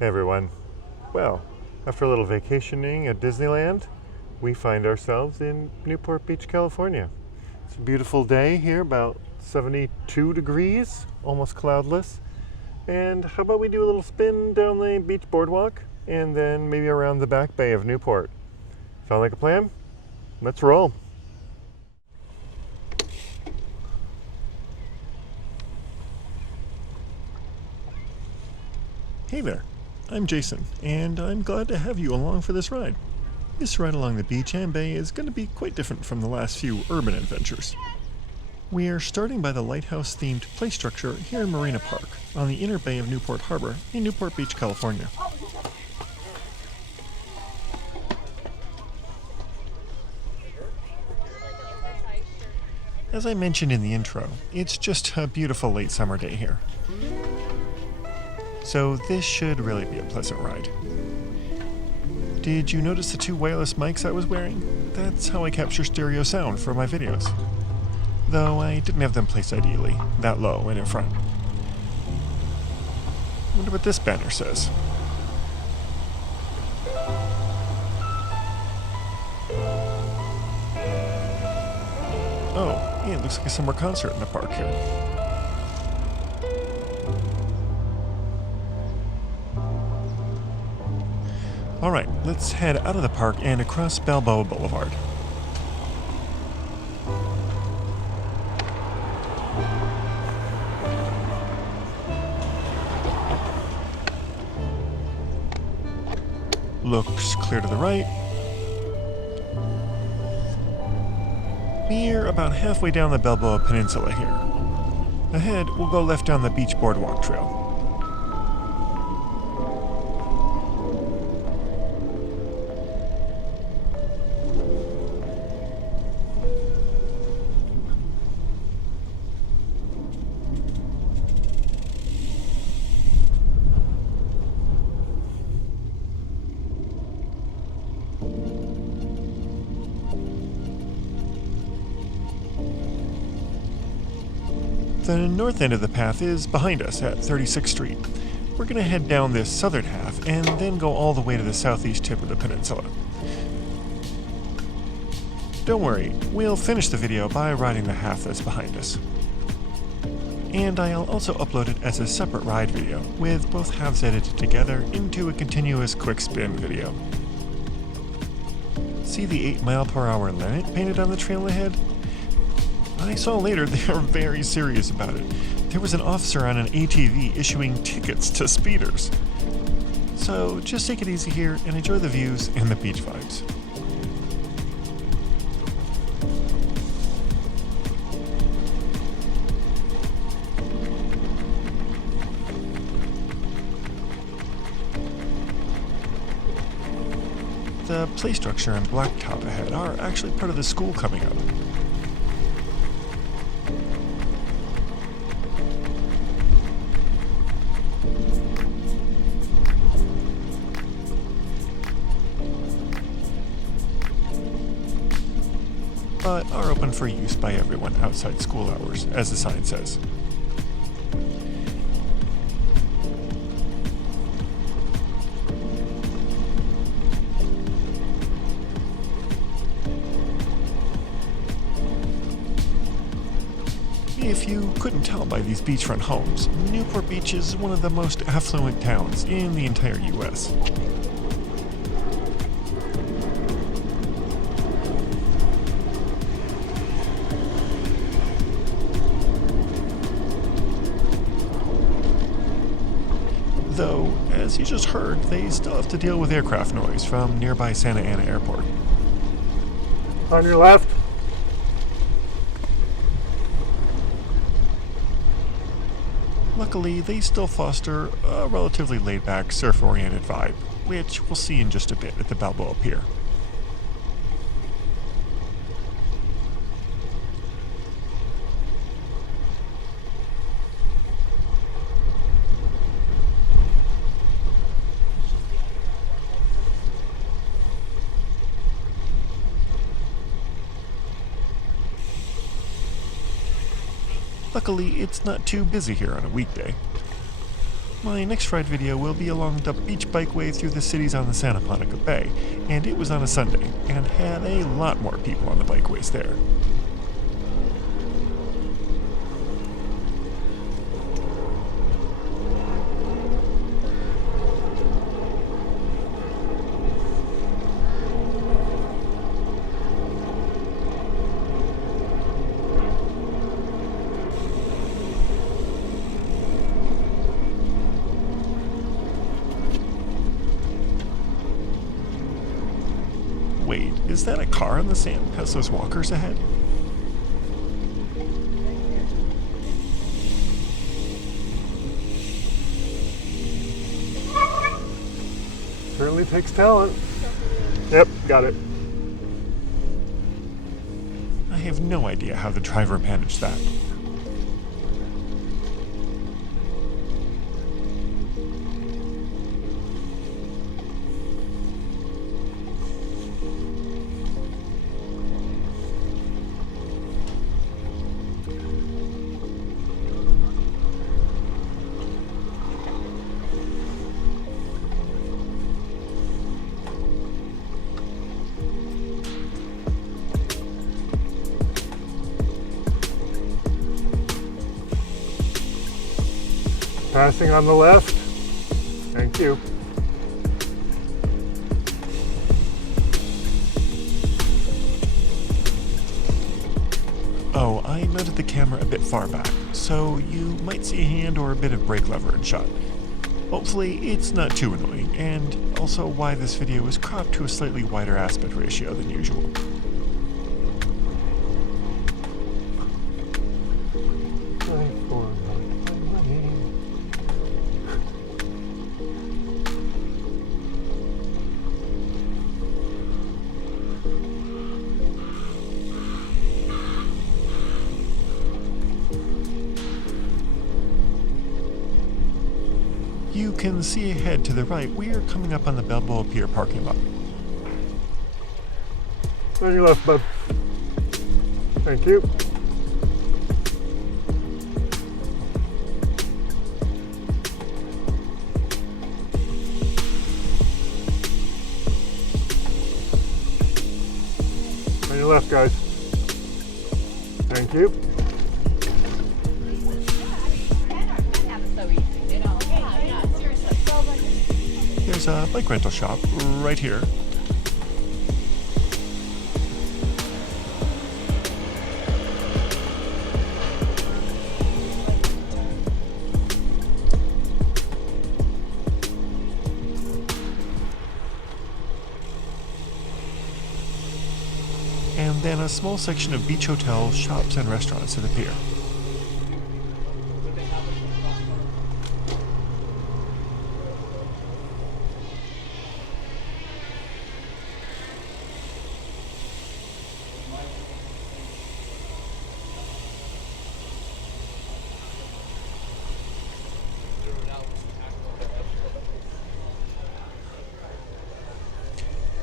Hey everyone. Well, after a little vacationing at Disneyland, we find ourselves in Newport Beach, California. It's a beautiful day here, about 72 degrees, almost cloudless. And how about we do a little spin down the beach boardwalk and then maybe around the Back Bay of Newport? Sound like a plan? Let's roll. Hey there, I'm Jason, and I'm glad to have you along for this ride. This ride along the beach and bay is going to be quite different from the last few urban adventures. We are starting by the lighthouse-themed play structure here in Marina Park, on the inner bay of Newport Harbor in Newport Beach, California. As I mentioned in the intro, it's just a beautiful late summer day here. So this should really be a pleasant ride. Did you notice the two wireless mics I was wearing? That's how I capture stereo sound for my videos. Though I didn't have them placed ideally, that low and in front. Wonder what this banner says. Oh, yeah, it looks like a summer concert in the park here. Alright, let's head out of the park and across Balboa Boulevard. Looks clear to the right. We're about halfway down the Balboa Peninsula here. Ahead, we'll go left down the beach boardwalk trail. The north end of the path is behind us at 36th Street. We're going to head down this southern half and then go all the way to the southeast tip of the peninsula. Don't worry, we'll finish the video by riding the half that's behind us. And I'll also upload it as a separate ride video, with both halves edited together into a continuous quick spin video. See the 8-mile-per-hour limit painted on the trail ahead? I saw later they are very serious about it. There was an officer on an ATV issuing tickets to speeders. So just take it easy here and enjoy the views and the beach vibes. The play structure and blacktop ahead are actually part of the school coming up. But are open for use by everyone outside school hours, as the sign says. If you couldn't tell by these beachfront homes, Newport Beach is one of the most affluent towns in the entire U.S. Though, as you just heard, they still have to deal with aircraft noise from nearby Santa Ana Airport. On your left. Luckily, they still foster a relatively laid-back, surf-oriented vibe, which we'll see in just a bit at the Balboa Pier. Luckily, it's not too busy here on a weekday. My next ride video will be along the beach bikeway through the cities on the Santa Monica Bay, and it was on a Sunday, and had a lot more people on the bikeways there. Wait, is that a car in the sand past those walkers ahead? Certainly takes talent. Yep, got it. I have no idea how the driver managed that. Passing on the left. Thank you. Oh, I mounted the camera a bit far back, so you might see a hand or a bit of brake lever in shot. Hopefully it's not too annoying, and also why this video is cropped to a slightly wider aspect ratio than usual. You can see ahead to the right, we are coming up on the Balboa Pier parking lot. On your left, bud. Thank you. On your left, guys. Thank you. There's a bike rental shop right here. And then a small section of beach hotels, shops, and restaurants to the pier.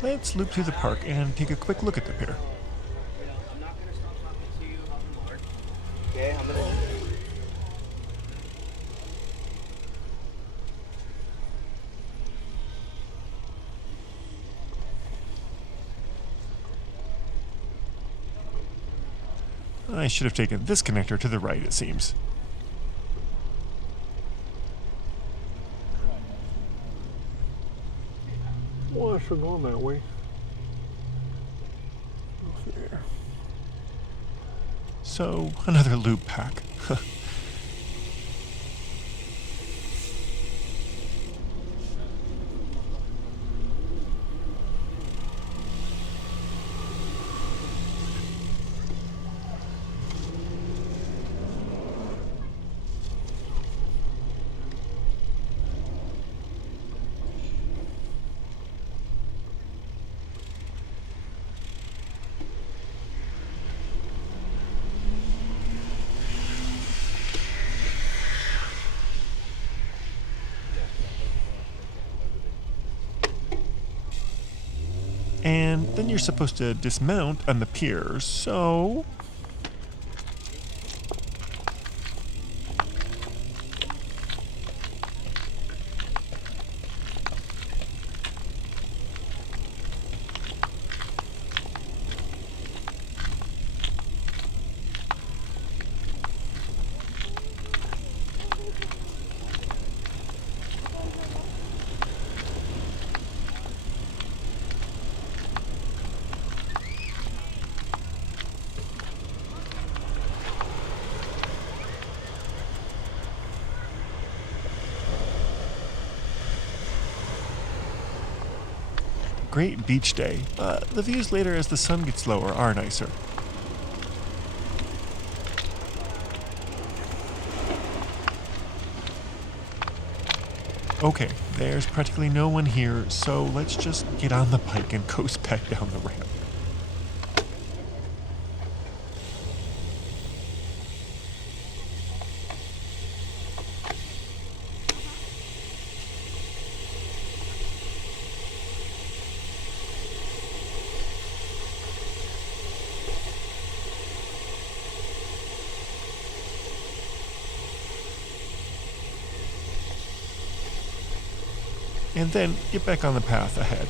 Let's loop through the park and take a quick look at the pier. I'm not going to stop talking to you up in March. Okay, I'm going to... I should have taken this connector to the right, it seems. Well, I should go that way. There. So, another loop pack. And then you're supposed to dismount on the pier, so... great beach day, but the views later as the sun gets lower are nicer. Okay, there's practically no one here, so let's just get on the bike and coast back down the ramp. And then get back on the path ahead.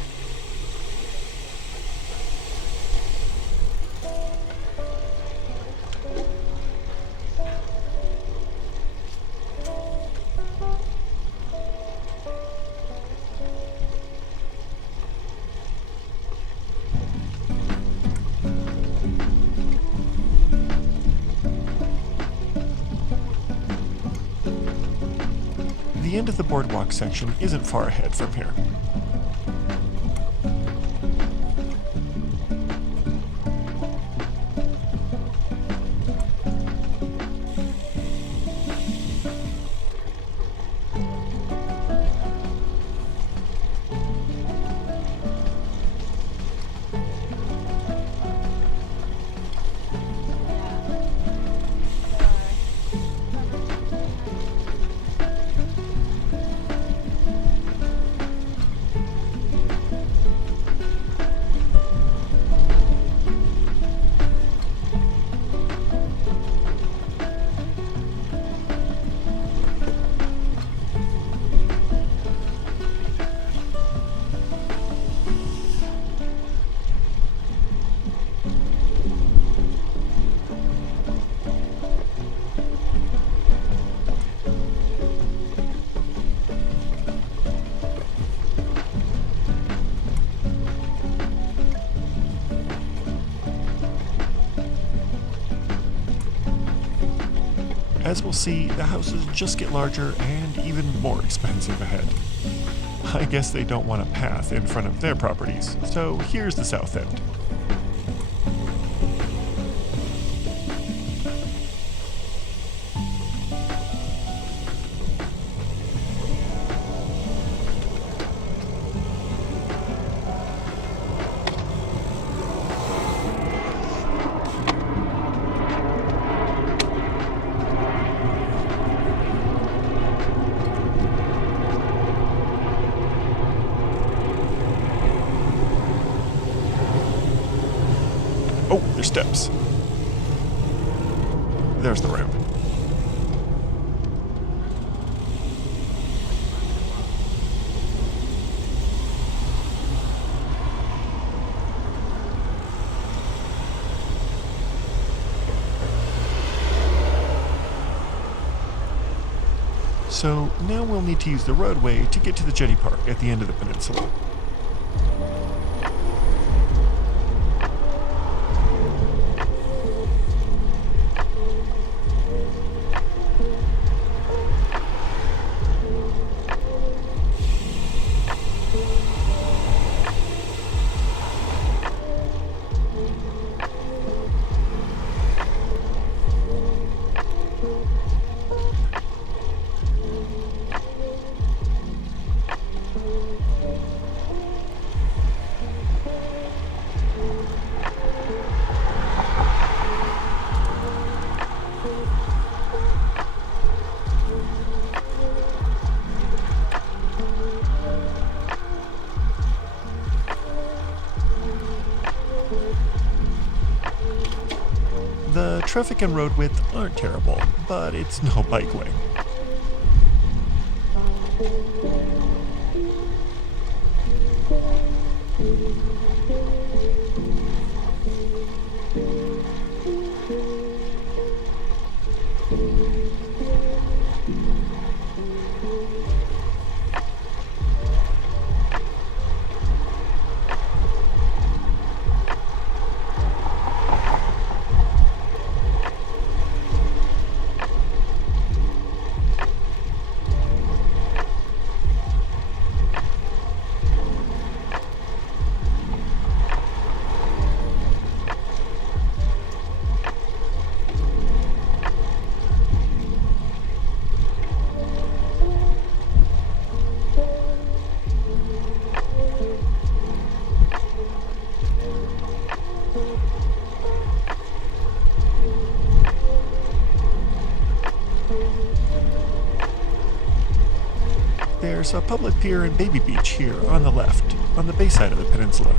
The end of the boardwalk section isn't far ahead from here. As we'll see, the houses just get larger and even more expensive ahead. I guess they don't want a path in front of their properties, so here's the south end. Oh, there's steps. There's the ramp. So now we'll need to use the roadway to get to the Jetty Park at the end of the peninsula. The traffic and road width aren't terrible, but it's no bikeway. There's a public pier and baby beach here on the left, on the bay side of the peninsula.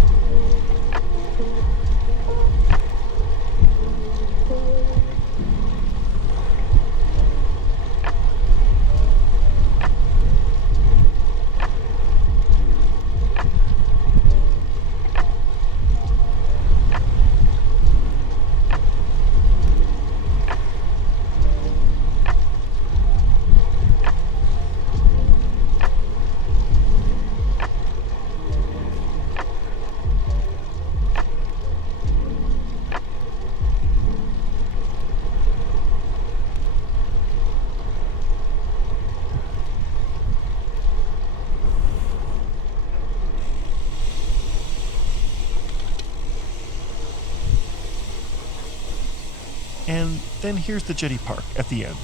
And then here's the Jetty Park at the end.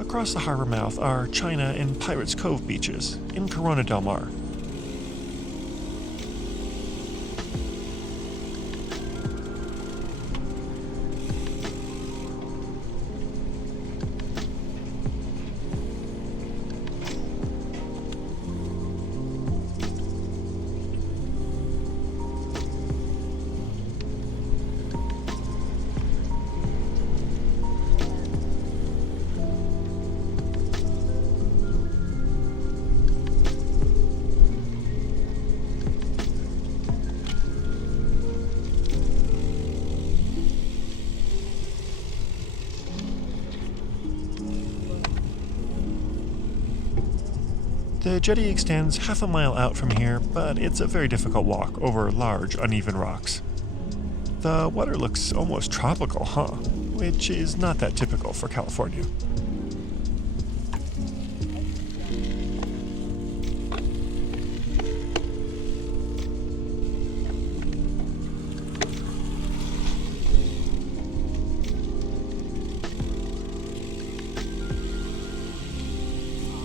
Across the harbor mouth are China and Pirates Cove beaches in Corona del Mar. The jetty extends half a mile out from here, but it's a very difficult walk over large, uneven rocks. The water looks almost tropical, huh? Which is not that typical for California.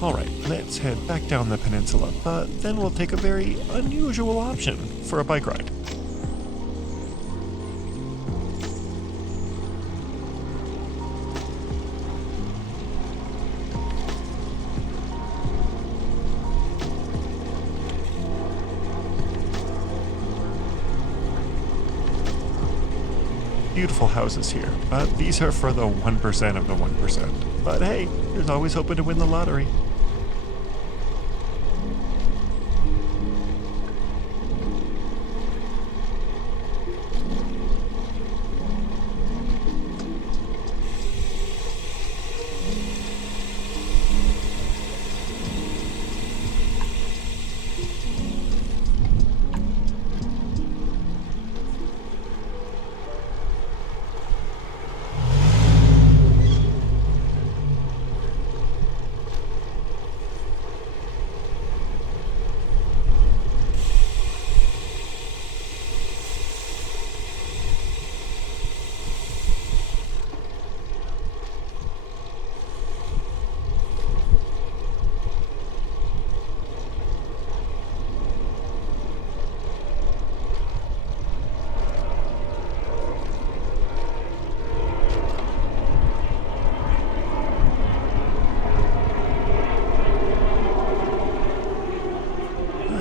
Alright, let's head back down the peninsula, but then we'll take a very unusual option for a bike ride. Beautiful houses here, but these are for the 1% of the 1%. But hey, there's always hoping to win the lottery.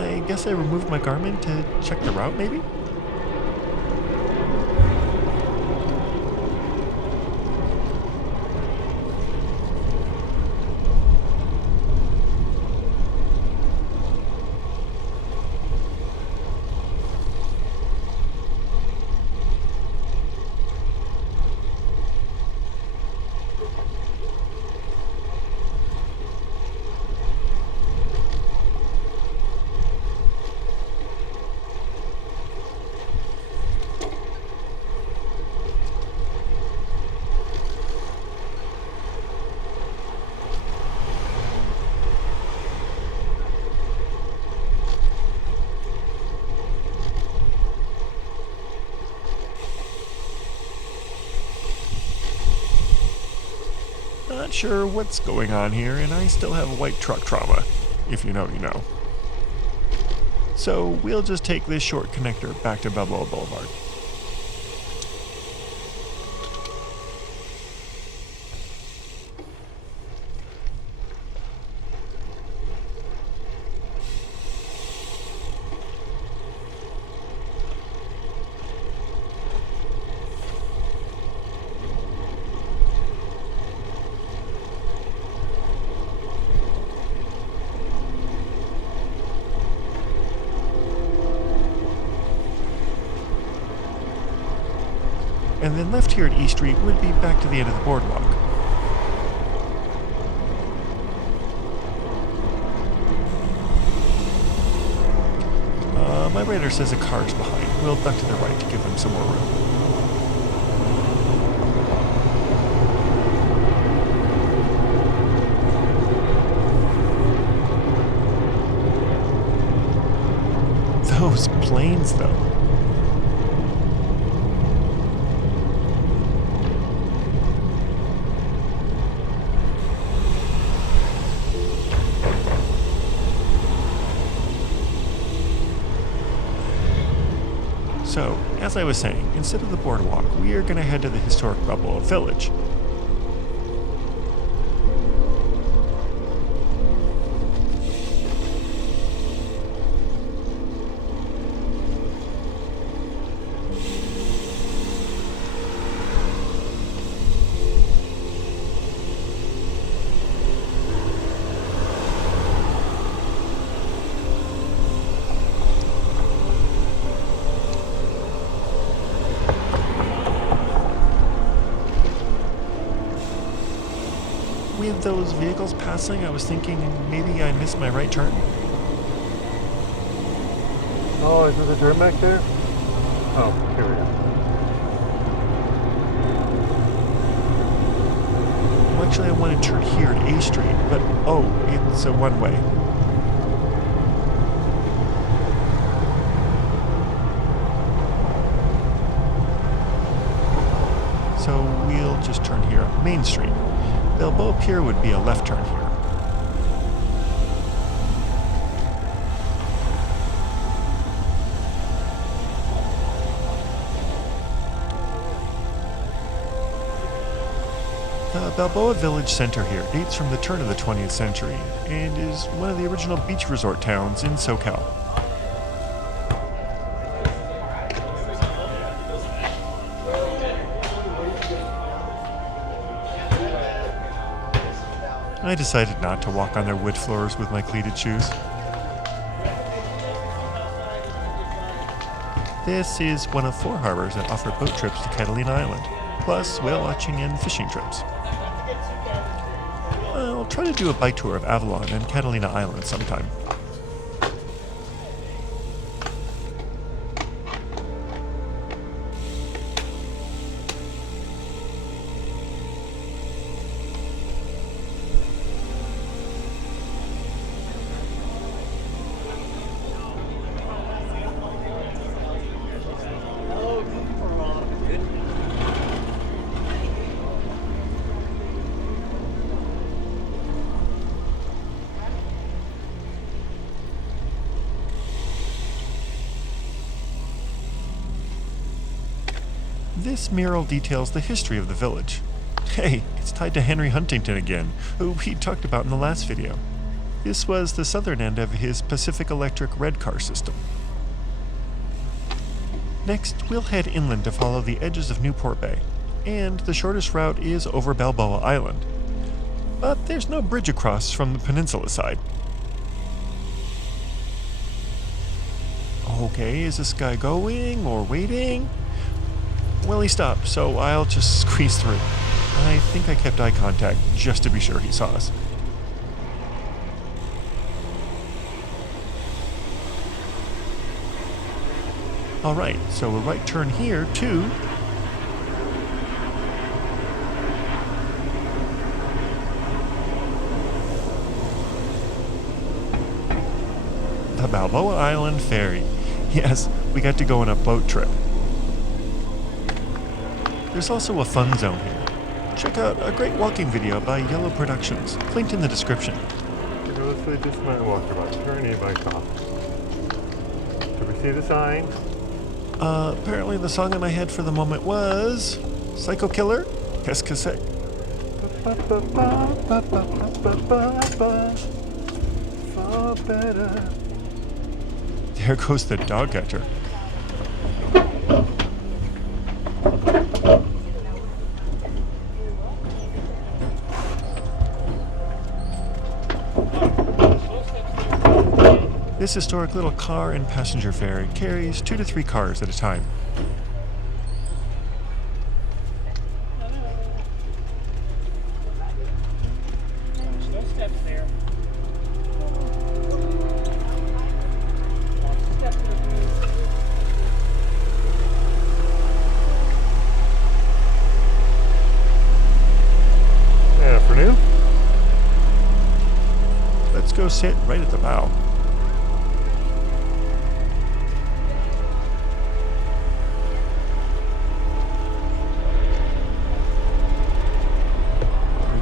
I guess I removed my Garmin to check the route, maybe? Not sure what's going on here, and I still have white truck trauma. If you know, you know. So we'll just take this short connector back to Balboa Boulevard. and then left here at E Street would be back to the end of the boardwalk. My radar says a car's behind. We'll duck to the right to give them some more room. Those planes, though. So, as I was saying, instead of the boardwalk, we are going to head to the historic Balboa Village. With those vehicles passing, I was thinking maybe I missed my right turn. Oh, is there the turn back there? Oh, here we go. Well, actually, I want to turn here at A Street, but oh, it's a one-way. So we'll just turn here up Main Street. Balboa Pier would be a left turn here. The Balboa Village Center here dates from the turn of the 20th century and is one of the original beach resort towns in SoCal. I decided not to walk on their wood floors with my cleated shoes. This is one of 4 harbors that offer boat trips to Catalina Island, plus whale watching and fishing trips. I'll try to do a bike tour of Avalon and Catalina Island sometime. This mural details the history of the village. Hey, it's tied to Henry Huntington again, who we talked about in the last video. This was the southern end of his Pacific Electric red car system. Next, we'll head inland to follow the edges of Newport Bay, and the shortest route is over Balboa Island. But there's no bridge across from the peninsula side. Okay, is this guy going or waiting? Well, he stopped, so I'll just squeeze through. I think I kept eye contact just to be sure he saw us. Alright, so a right turn here to the Balboa Island Ferry. Yes, we got to go on a boat trip. There's also a fun zone here. Check out a great walking video by Yellow Productions, linked in the description. Let's say just my walkabout. Turn your bike off. Did we see the sign? Apparently the song in my head for the moment was Psycho Killer, Yes Cassette. Far better. There goes the dog catcher. This historic little car and passenger ferry carries 2 to 3 cars at a time. go sit right at the bow.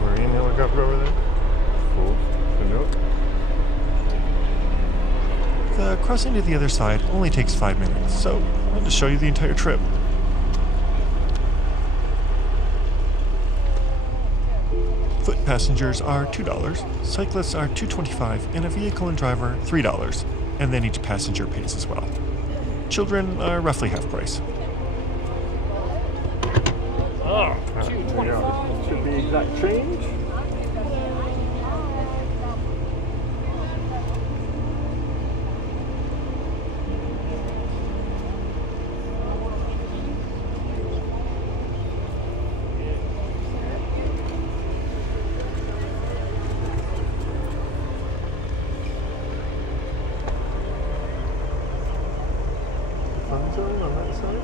Marine helicopter over there. Cool. Good note. The crossing to the other side only takes 5 minutes, so I'll just show you the entire trip. Foot passengers are $2, cyclists are $2.25, and a vehicle and driver $3, and then each passenger pays as well. Children are roughly half price. Oh, $2.25. Should be exact change. Fun zone on that side.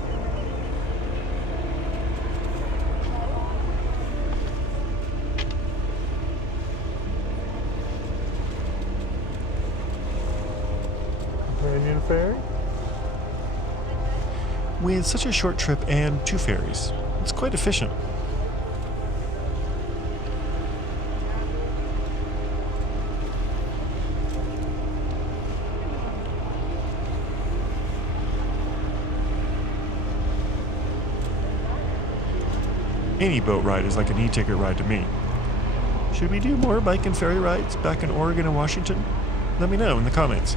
Companion ferry. With such a short trip and 2 ferries, it's quite efficient. Any boat ride is like an e-ticket ride to me. Should we do more bike and ferry rides back in Oregon and Washington? Let me know in the comments.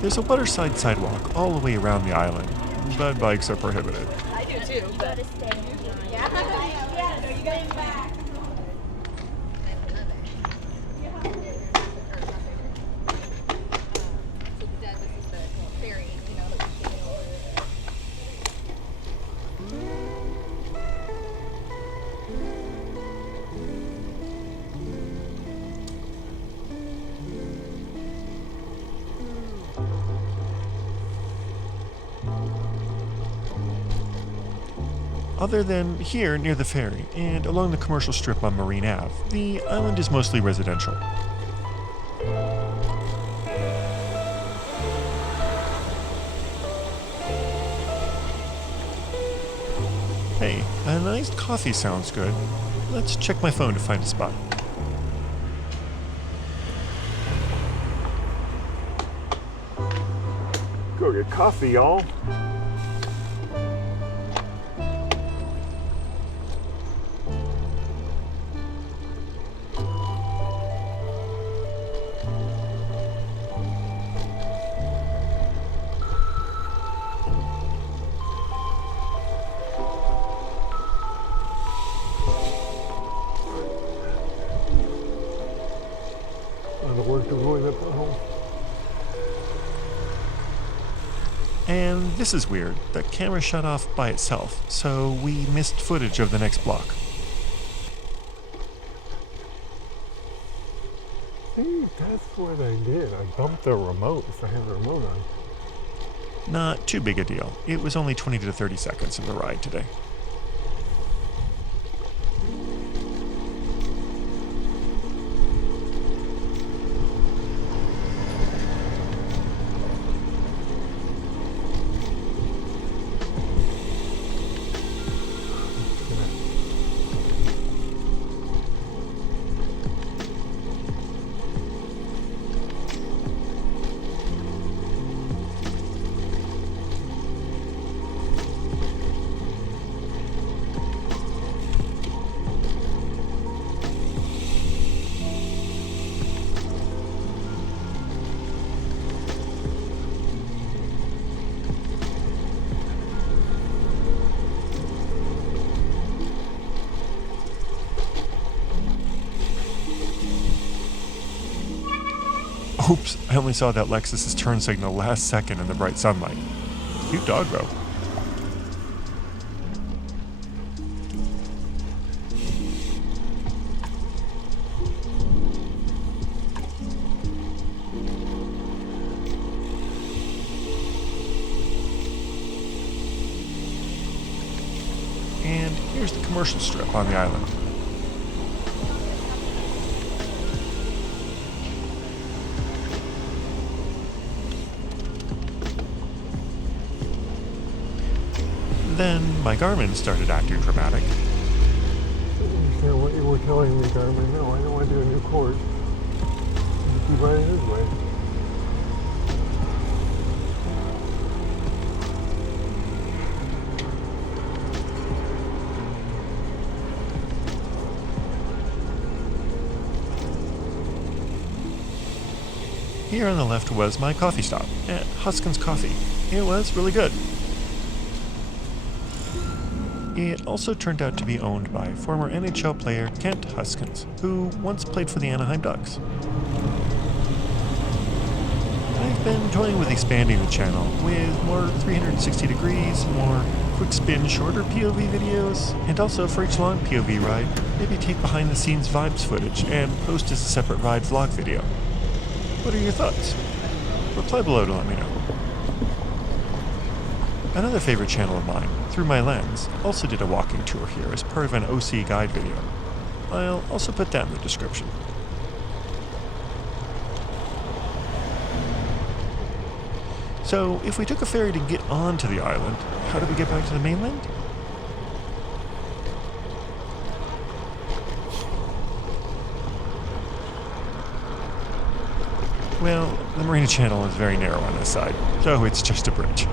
There's a waterside sidewalk all the way around the island, but bikes are prohibited. I do too, but yeah. Yeah, so you guys back. So Dad, this is the ferry, you know, that we take over. Other than here near the ferry and along the commercial strip on Marine Ave, the island is mostly residential. Hey, a nice coffee sounds good. Let's check my phone to find a spot. Go get coffee, y'all. And this is weird. The camera shut off by itself, so we missed footage of the next block. See, that's what I did. I bumped the remote if I had the remote on. Not too big a deal. It was only 20 to 30 seconds of the ride today. Oops, I only saw that Lexus's turn signal last second in the bright sunlight. Cute dog though. And here's the commercial strip on the island. Then my Garmin started acting dramatic. Understand what you were telling me, Garmin. No, I don't want to do a new course. Keep riding this way. Here on the left was my coffee stop at Huskin's Coffee. It was really good. It also turned out to be owned by former NHL player Kent Huskins, who once played for the Anaheim Ducks. I've been toying with expanding the channel with more 360 degrees, more quick spin, shorter POV videos, and also for each long POV ride, maybe take behind the scenes vibes footage and post as a separate ride vlog video. What are your thoughts? Reply below to let me know. Another favorite channel of mine, Through My Lens, also did a walking tour here as part of an OC guide video. I'll also put that in the description. So, if we took a ferry to get onto the island, how do we get back to the mainland? Well, the Marina Channel is very narrow on this side, so it's just a bridge.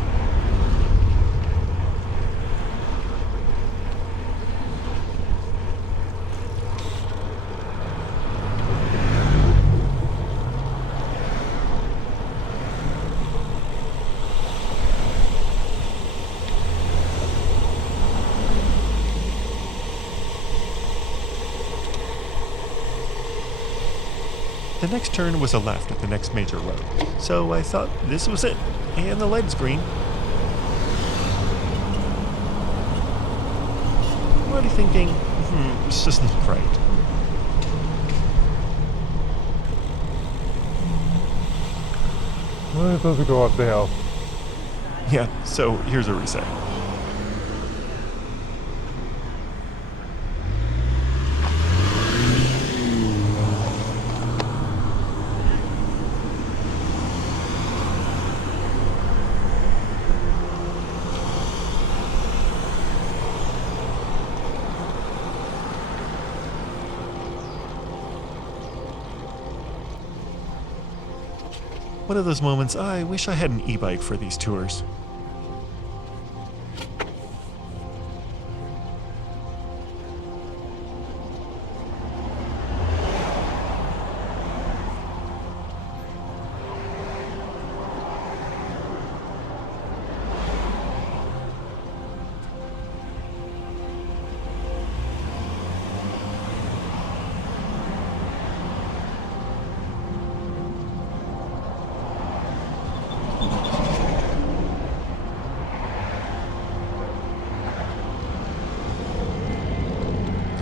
The next turn was a left at the next major road, so I thought this was it, and the light's green. I'm already thinking, this doesn't look right. Well, it doesn't go up the hill. Yeah, so here's a reset. One of those moments I wish I had an e-bike for these tours.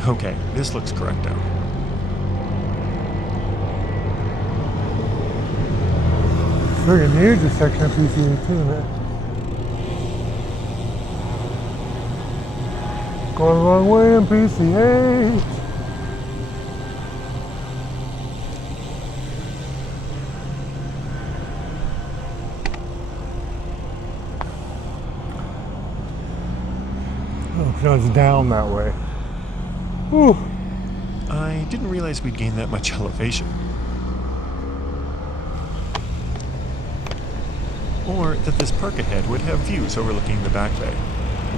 Okay, this looks correct now. Friggin' huge a section of PCA too, man. Going the wrong way in PCH. Oh, no, it's down that way. Whew. I didn't realize we'd gained that much elevation. Or that this park ahead would have views overlooking the Back Bay.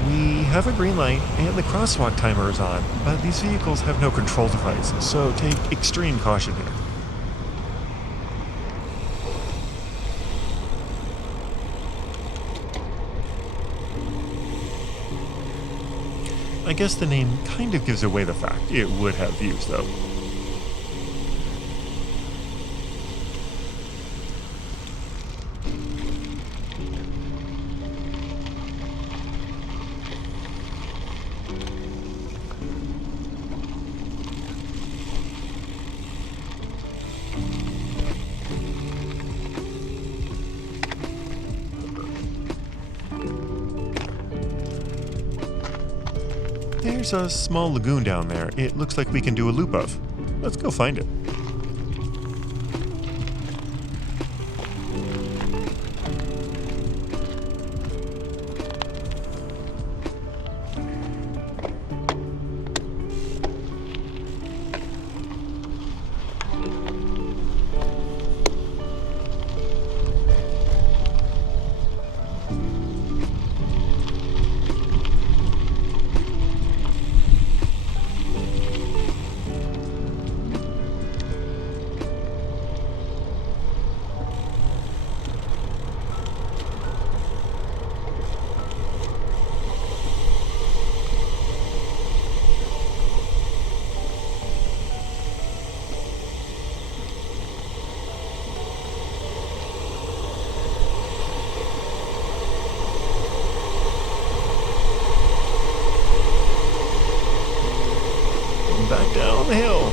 We have a green light and the crosswalk timer is on, but these vehicles have no control device, so take extreme caution here. I guess the name kind of gives away the fact it would have views, though. There's a small lagoon down there it looks like we can do a loop of. Let's go find it. Back down the hill.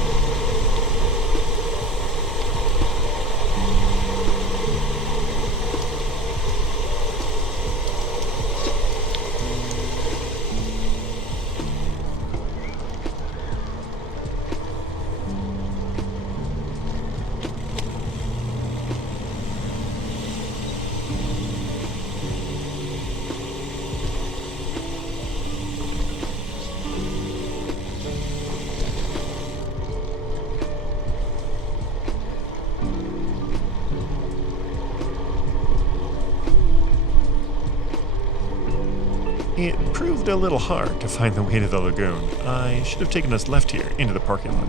It proved a little hard to find the way to the lagoon. I should have taken us left here into the parking lot.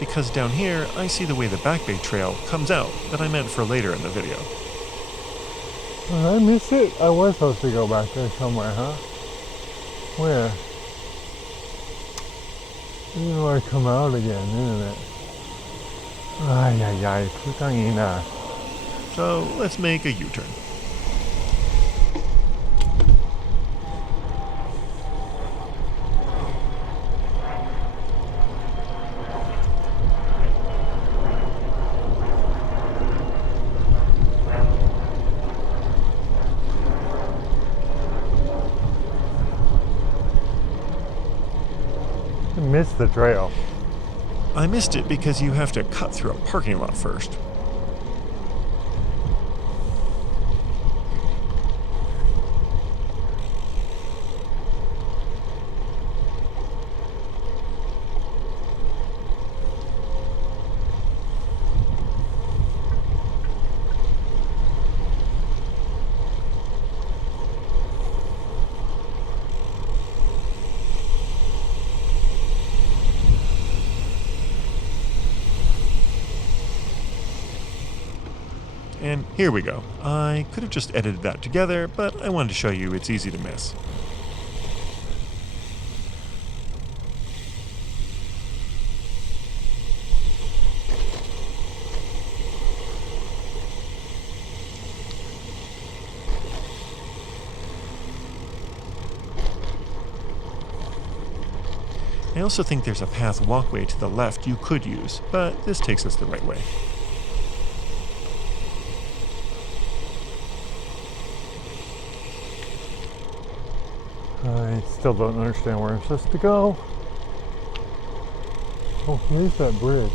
Because down here, I see the way the Back Bay Trail comes out that I meant for later in the video. Did I miss it? I was supposed to go back there somewhere, huh? Where? This is where I come out again, isn't it? Ay, ay, ay, putang ina. So let's make a U-turn. Missed the trail. I missed it because you have to cut through a parking lot first. And here we go. I could have just edited that together, but I wanted to show you it's easy to miss. I also think there's a path walkway to the left you could use, but this takes us the right way. I still don't understand where I'm supposed to go. Oh, here's that bridge.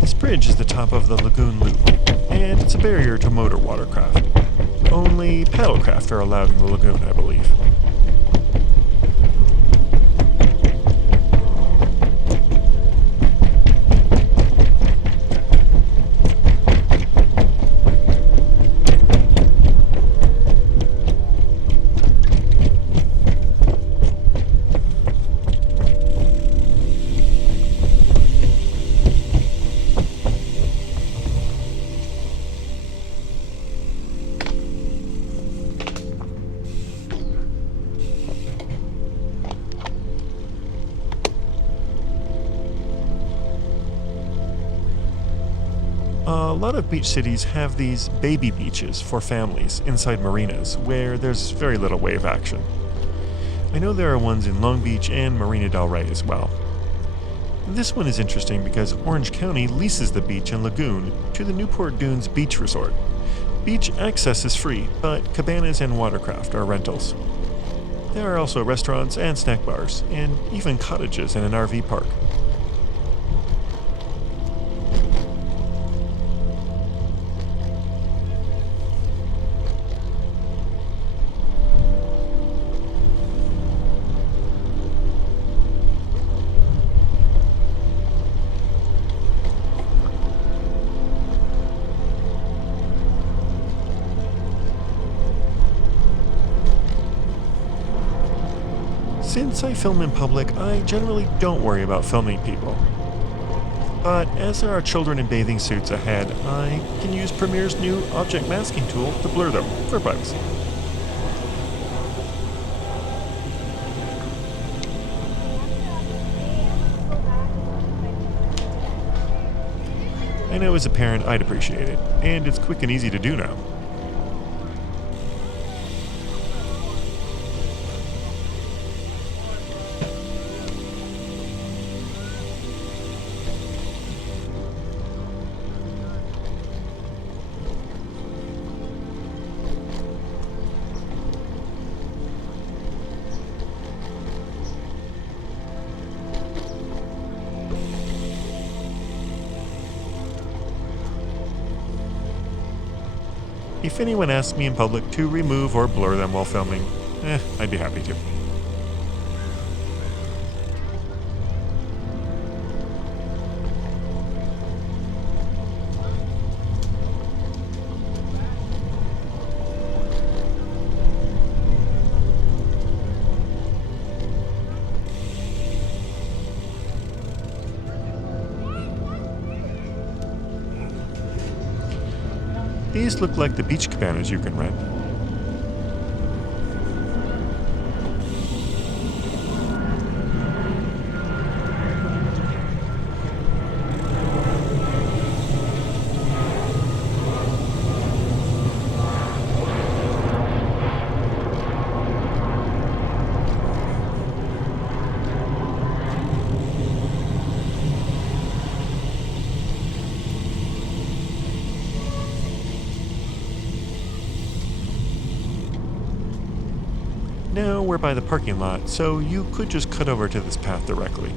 This bridge is the top of the lagoon loop, and it's a barrier to motor watercraft. Only paddlecraft are allowed in the lagoon, I believe. A lot of beach cities have these baby beaches for families inside marinas where there's very little wave action. I know there are ones in Long Beach and Marina del Rey as well. This one is interesting because Orange County leases the beach and lagoon to the Newport Dunes Beach Resort. Beach access is free, but cabanas and watercraft are rentals. There are also restaurants and snack bars, and even cottages and an RV park. Since I film in public, I generally don't worry about filming people. But as there are children in bathing suits ahead, I can use Premiere's new object masking tool to blur them for privacy. I know as a parent I'd appreciate it, and it's quick and easy to do now. If anyone asks me in public to remove or blur them while filming, I'd be happy to. These look like the beach cabanas you can rent. Now we're by the parking lot, so you could just cut over to this path directly.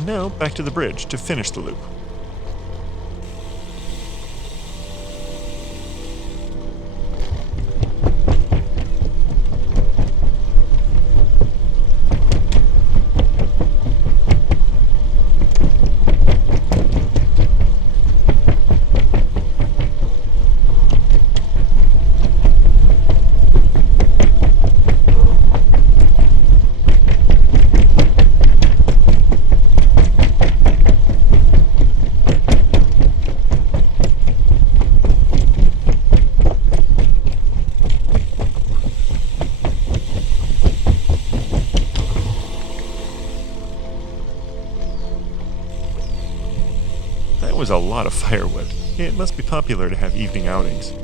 And now back to the bridge to finish the loop. That was a lot of firewood. It must be popular to have evening outings.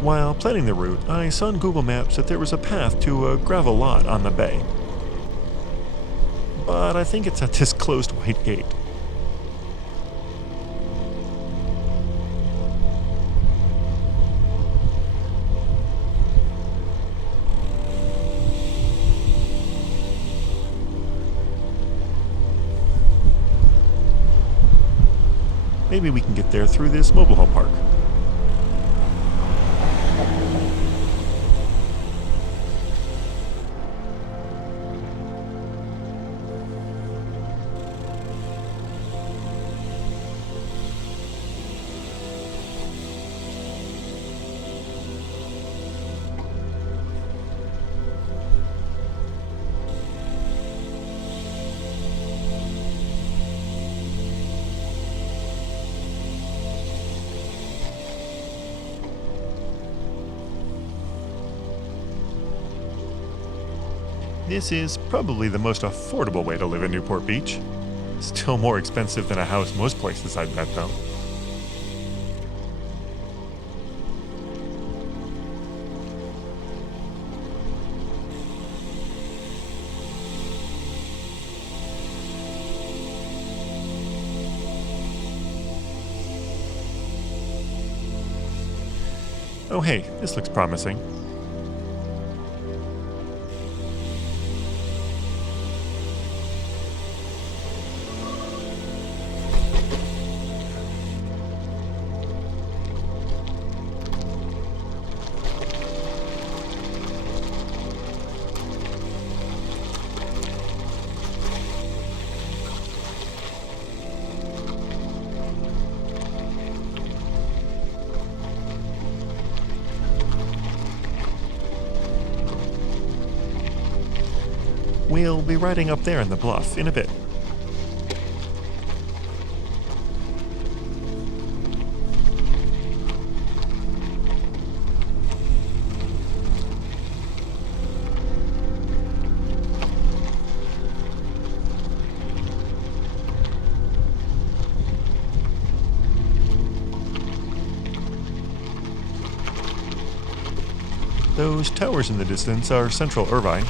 While planning the route, I saw on Google Maps that there was a path to a gravel lot on the bay. But I think it's at this closed white gate. Maybe we can get there through this mobile home park. This is probably the most affordable way to live in Newport Beach. Still more expensive than a house most places, I'd bet, though. Oh hey, this looks promising. We'll be riding up there in the bluff in a bit. Those towers in the distance are Central Irvine.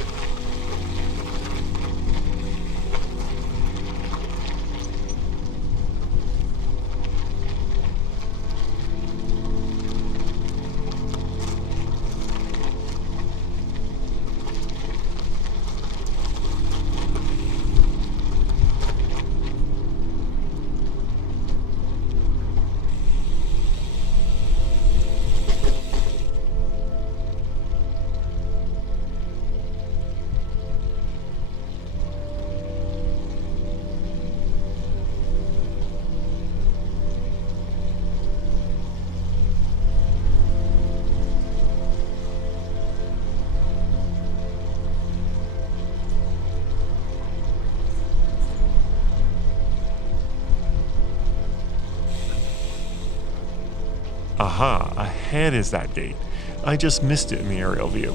Aha, ahead is that gate. I just missed it in the aerial view.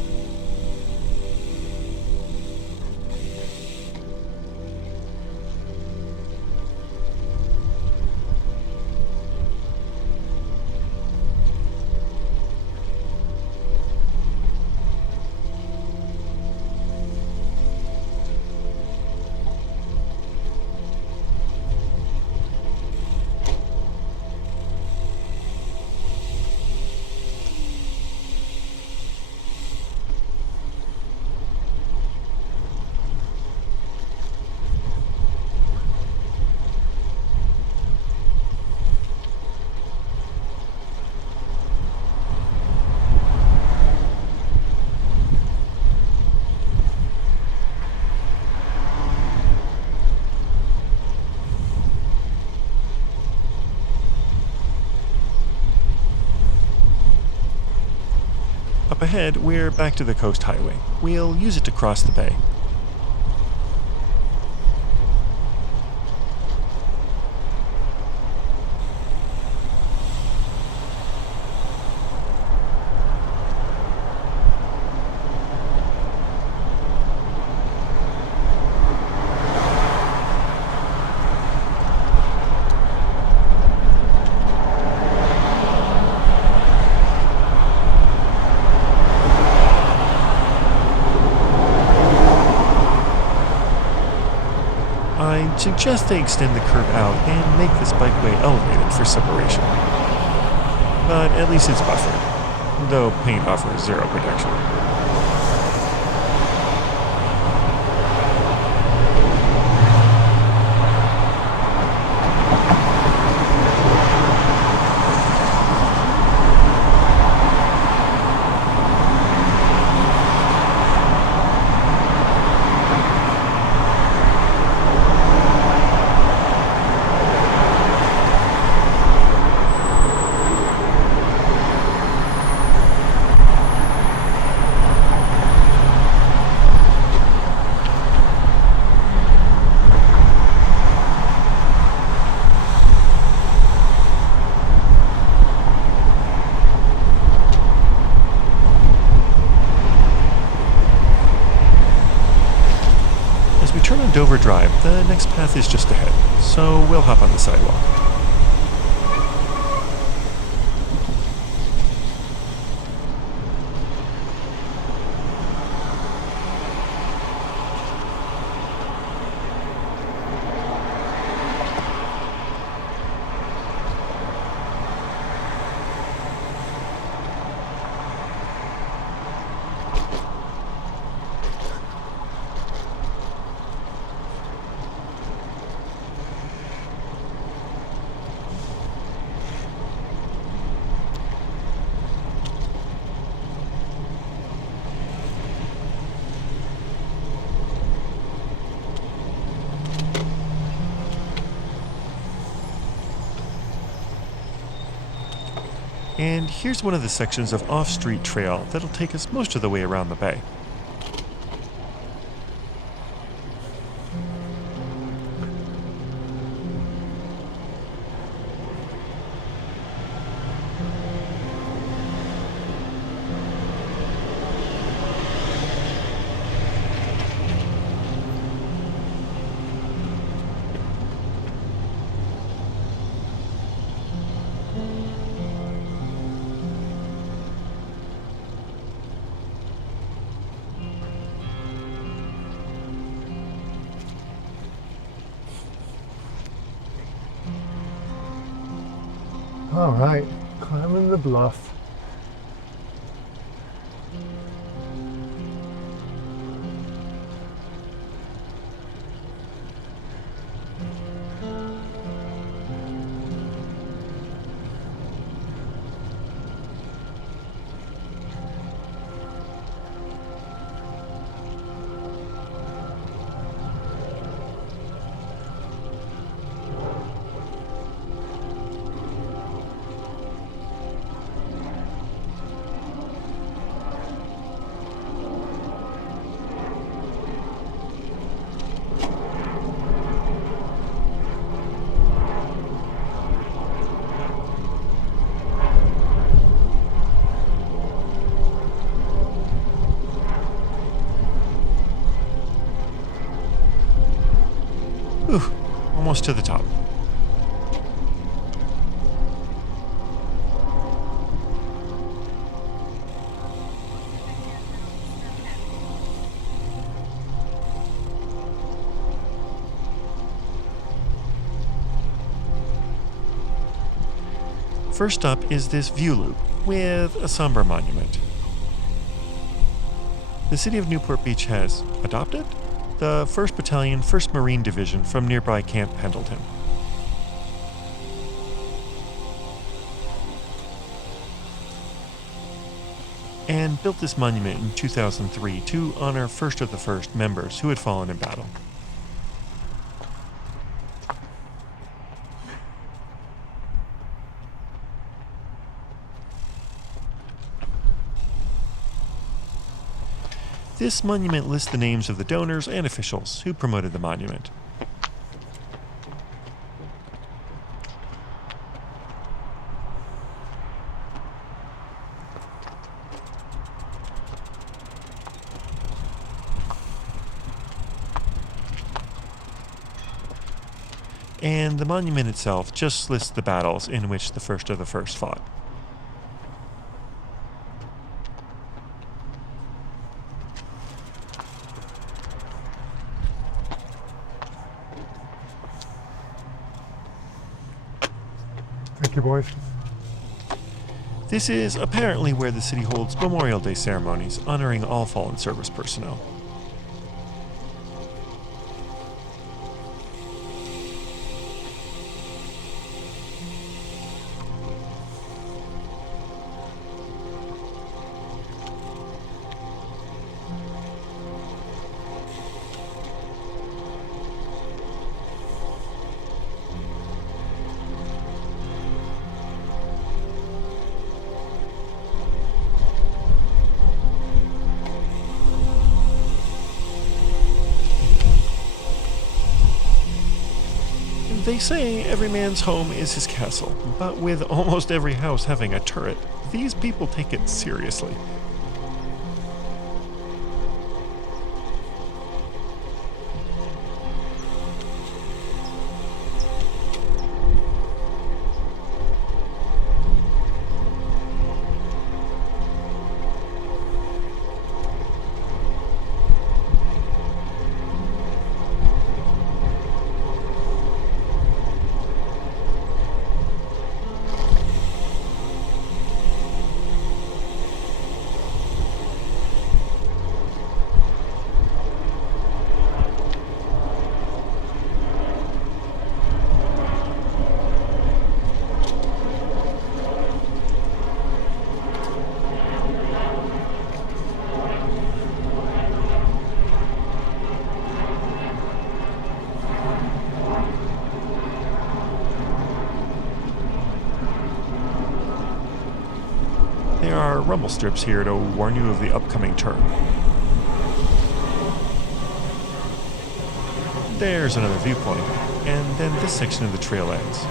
Up ahead, we're back to the coast highway. We'll use it to cross the bay. I'd suggest they extend the curb out and make this bikeway elevated for separation. But at least it's buffered, though paint offers zero protection. Dover Drive, the next path is just ahead, so we'll hop on the sidewalk. And here's one of the sections of off-street trail that'll take us most of the way around the bay. All right, climbing the bluff. almost to the top. First up is this view loop with a somber monument. The city of Newport Beach has adopted the 1st Battalion, 1st Marine Division from nearby Camp Pendleton. And built this monument in 2003 to honor 1st of the 1st members who had fallen in battle. This monument lists the names of the donors and officials who promoted the monument. And the monument itself just lists the battles in which the 1st of the 1st fought. Thank you, boys. This is apparently where the city holds Memorial Day ceremonies honoring all fallen service personnel. They say every man's home is his castle, but with almost every house having a turret, these people take it seriously. There are rumble strips here to warn you of the upcoming turn. There's another viewpoint, and then this section of the trail ends.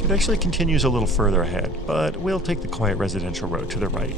It actually continues a little further ahead, but we'll take the quiet residential road to the right.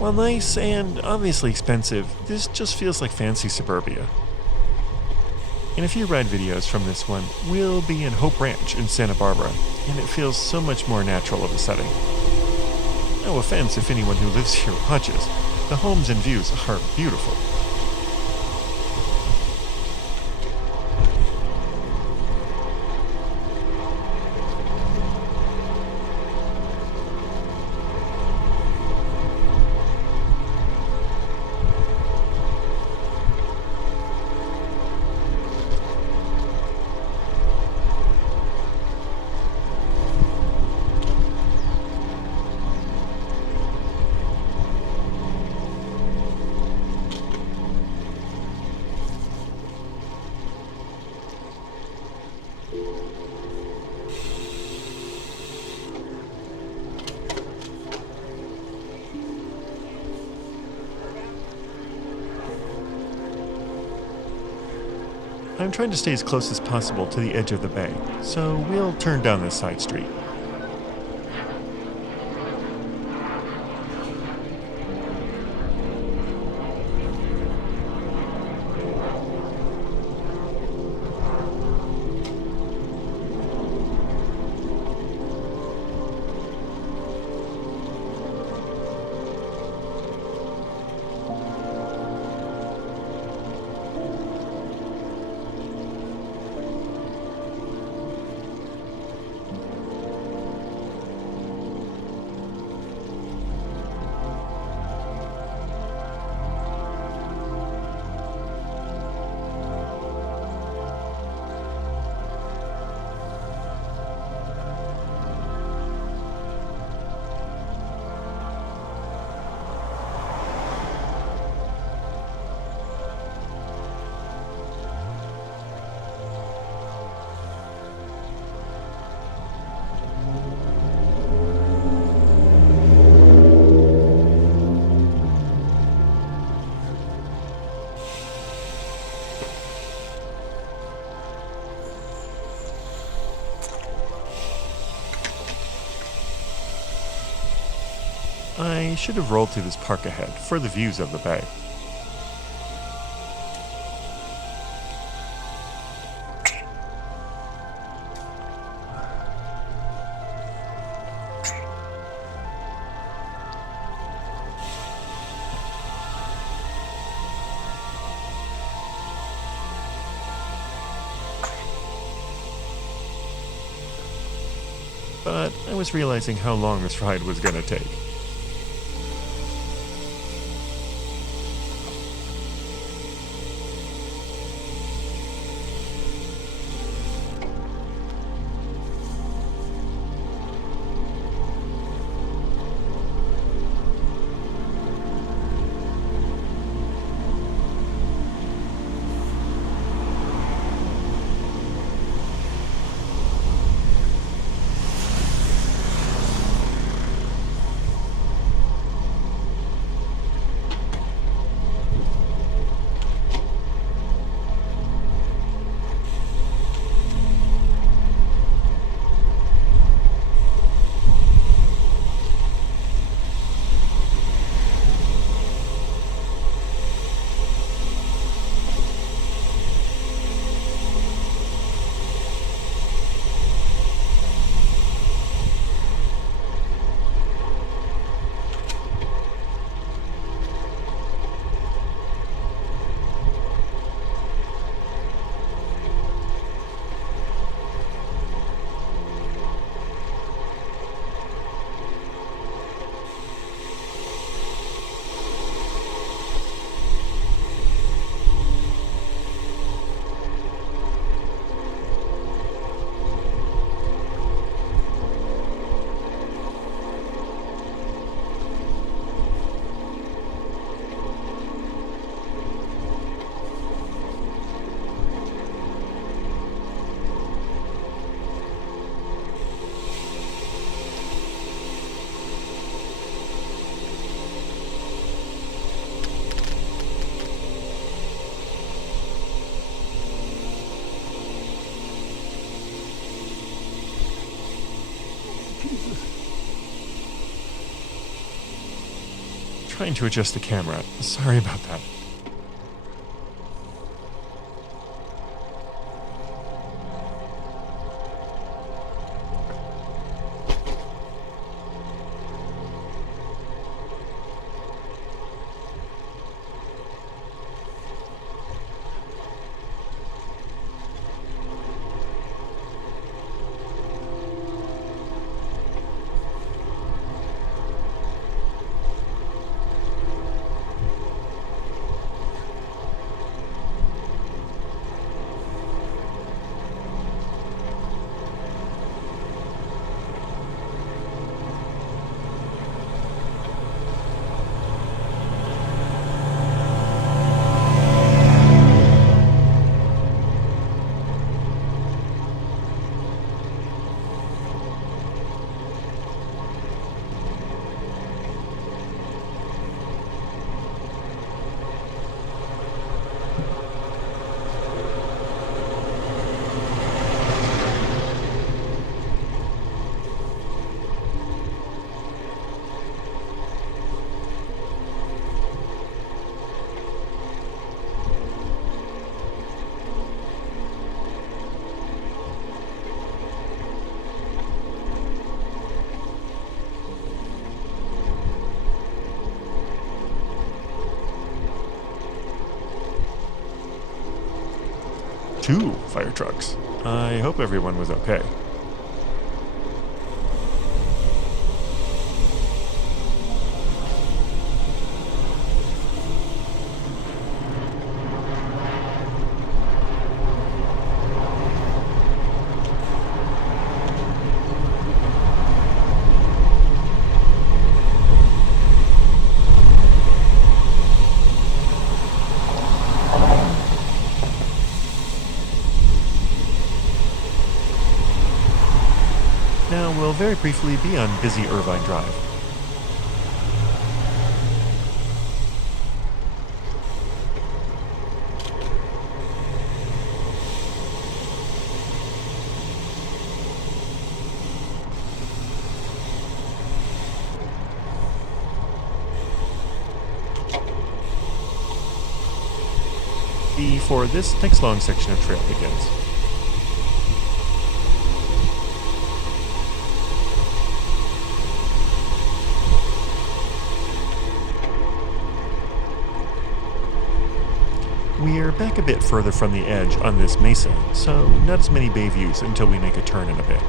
While nice and obviously expensive, this just feels like fancy suburbia. In a few ride videos from this one, we'll be in Hope Ranch in Santa Barbara, and it feels so much more natural of a setting. No offense if anyone who lives here watches, the homes and views are beautiful. I'm trying to stay as close as possible to the edge of the bay, so we'll turn down this side street. I should have rolled through this park ahead for the views of the bay. But I was realizing how long this ride was going to take. Trying to adjust the camera. Sorry about that. 2 fire trucks. I hope everyone was okay. Now we'll very briefly be on busy Irvine Drive. Before this next long section of trail begins. We're back a bit further from the edge on this mesa, so not as many bay views until we make a turn in a bit.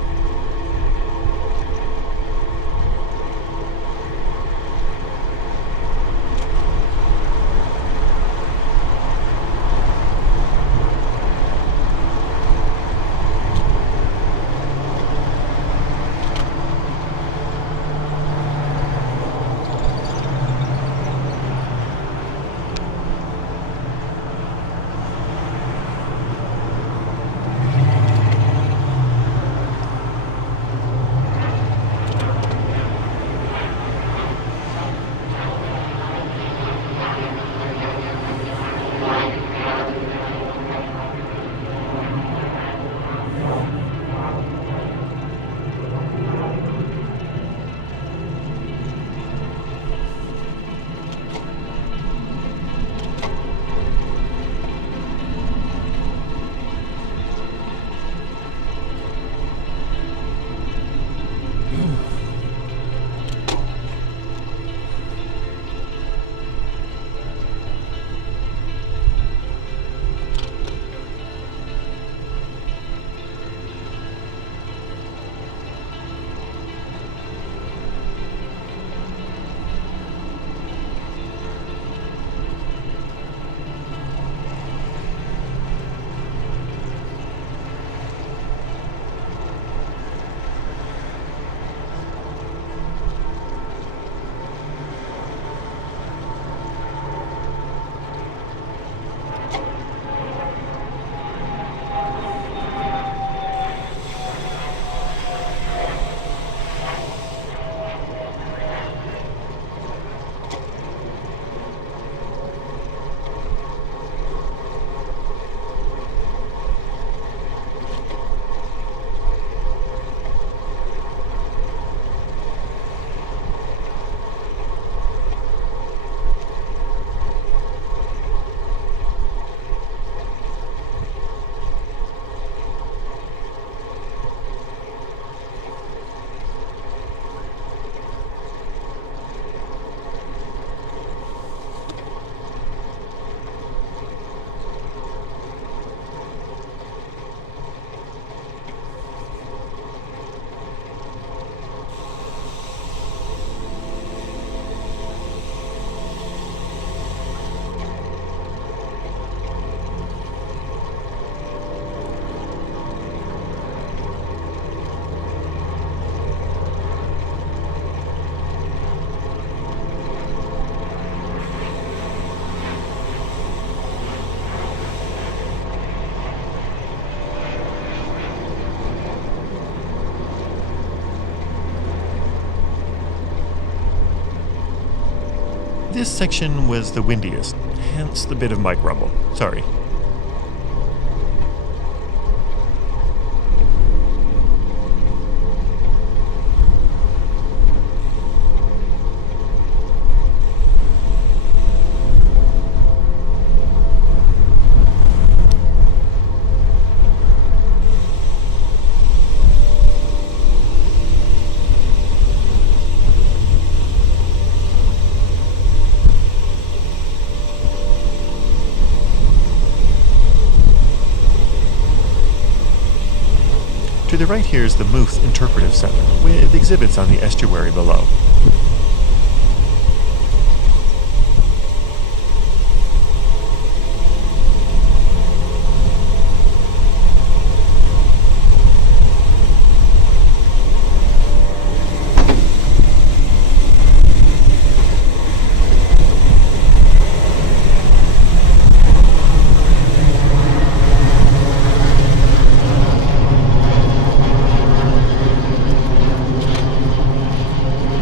This section was the windiest, hence the bit of mic rumble. Sorry. To the right here is the Muth Interpretive Center, with exhibits on the estuary below.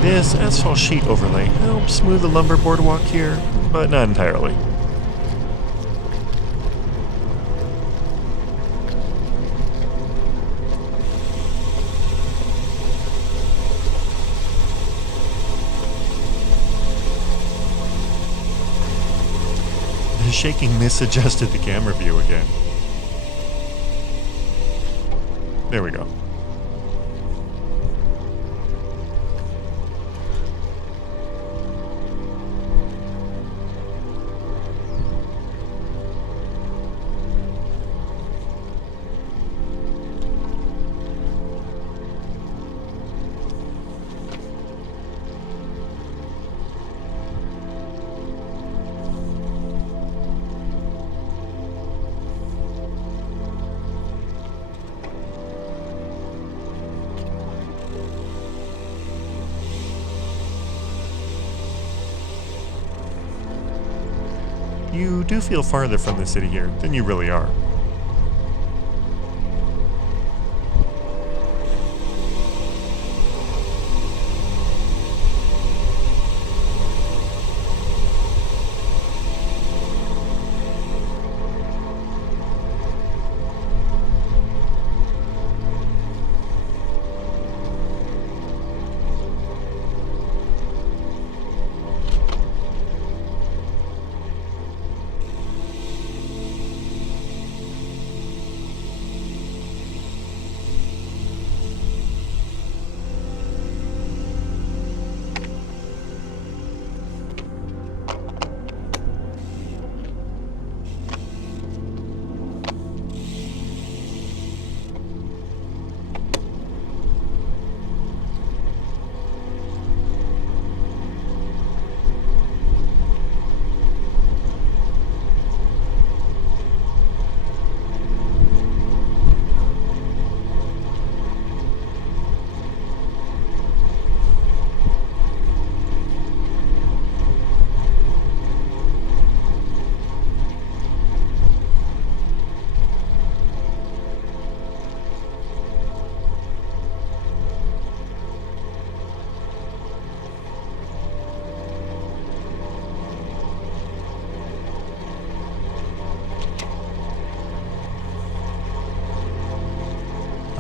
This asphalt sheet overlay helps smooth the lumber boardwalk here, but not entirely. The shaking misadjusted the camera view again. There we go. You do feel farther from the city here than you really are.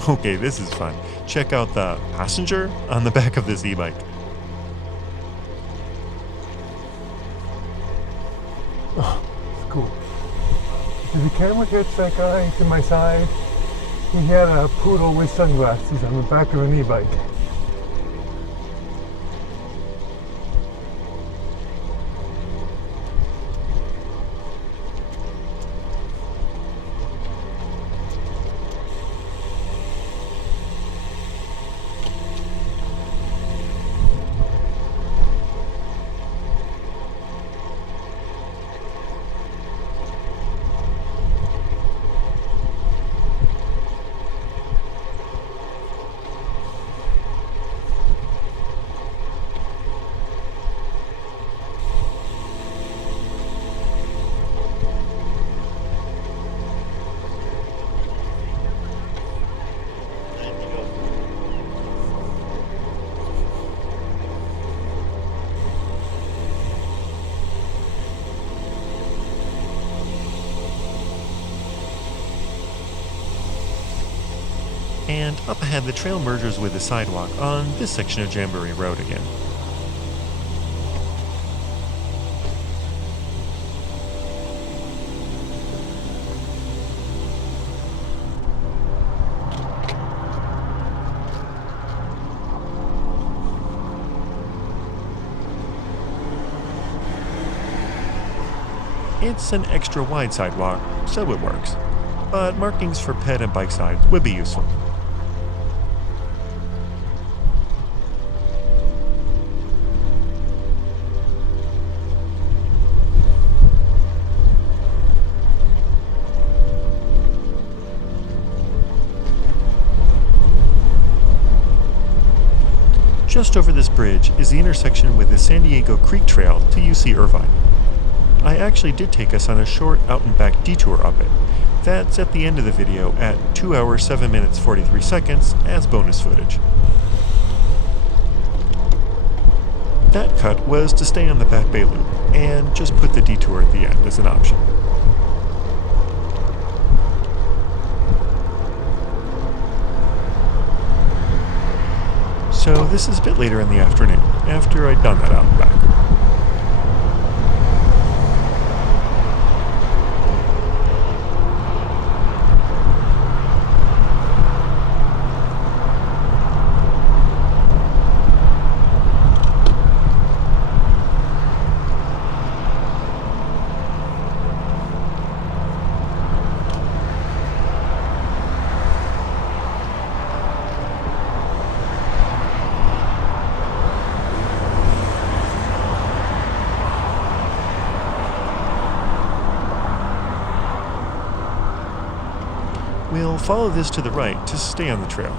Okay, this is fun. Check out the passenger on the back of this e-bike. Oh, it's cool. Did the camera catch that guy to my side? He had a poodle with sunglasses on the back of an e-bike. And up ahead, the trail merges with the sidewalk on this section of Jamboree Road again. It's an extra wide sidewalk, so it works, but markings for ped and bike sides would be useful. Just over this bridge is the intersection with the San Diego Creek Trail to UC Irvine. I actually did take us on a short out and back detour up it. That's at the end of the video at 2 hours 7 minutes 43 seconds as bonus footage. That cut was to stay on the Back Bay loop, and just put the detour at the end as an option. So this is a bit later in the afternoon, after I'd done that out and back. We'll follow this to the right to stay on the trail.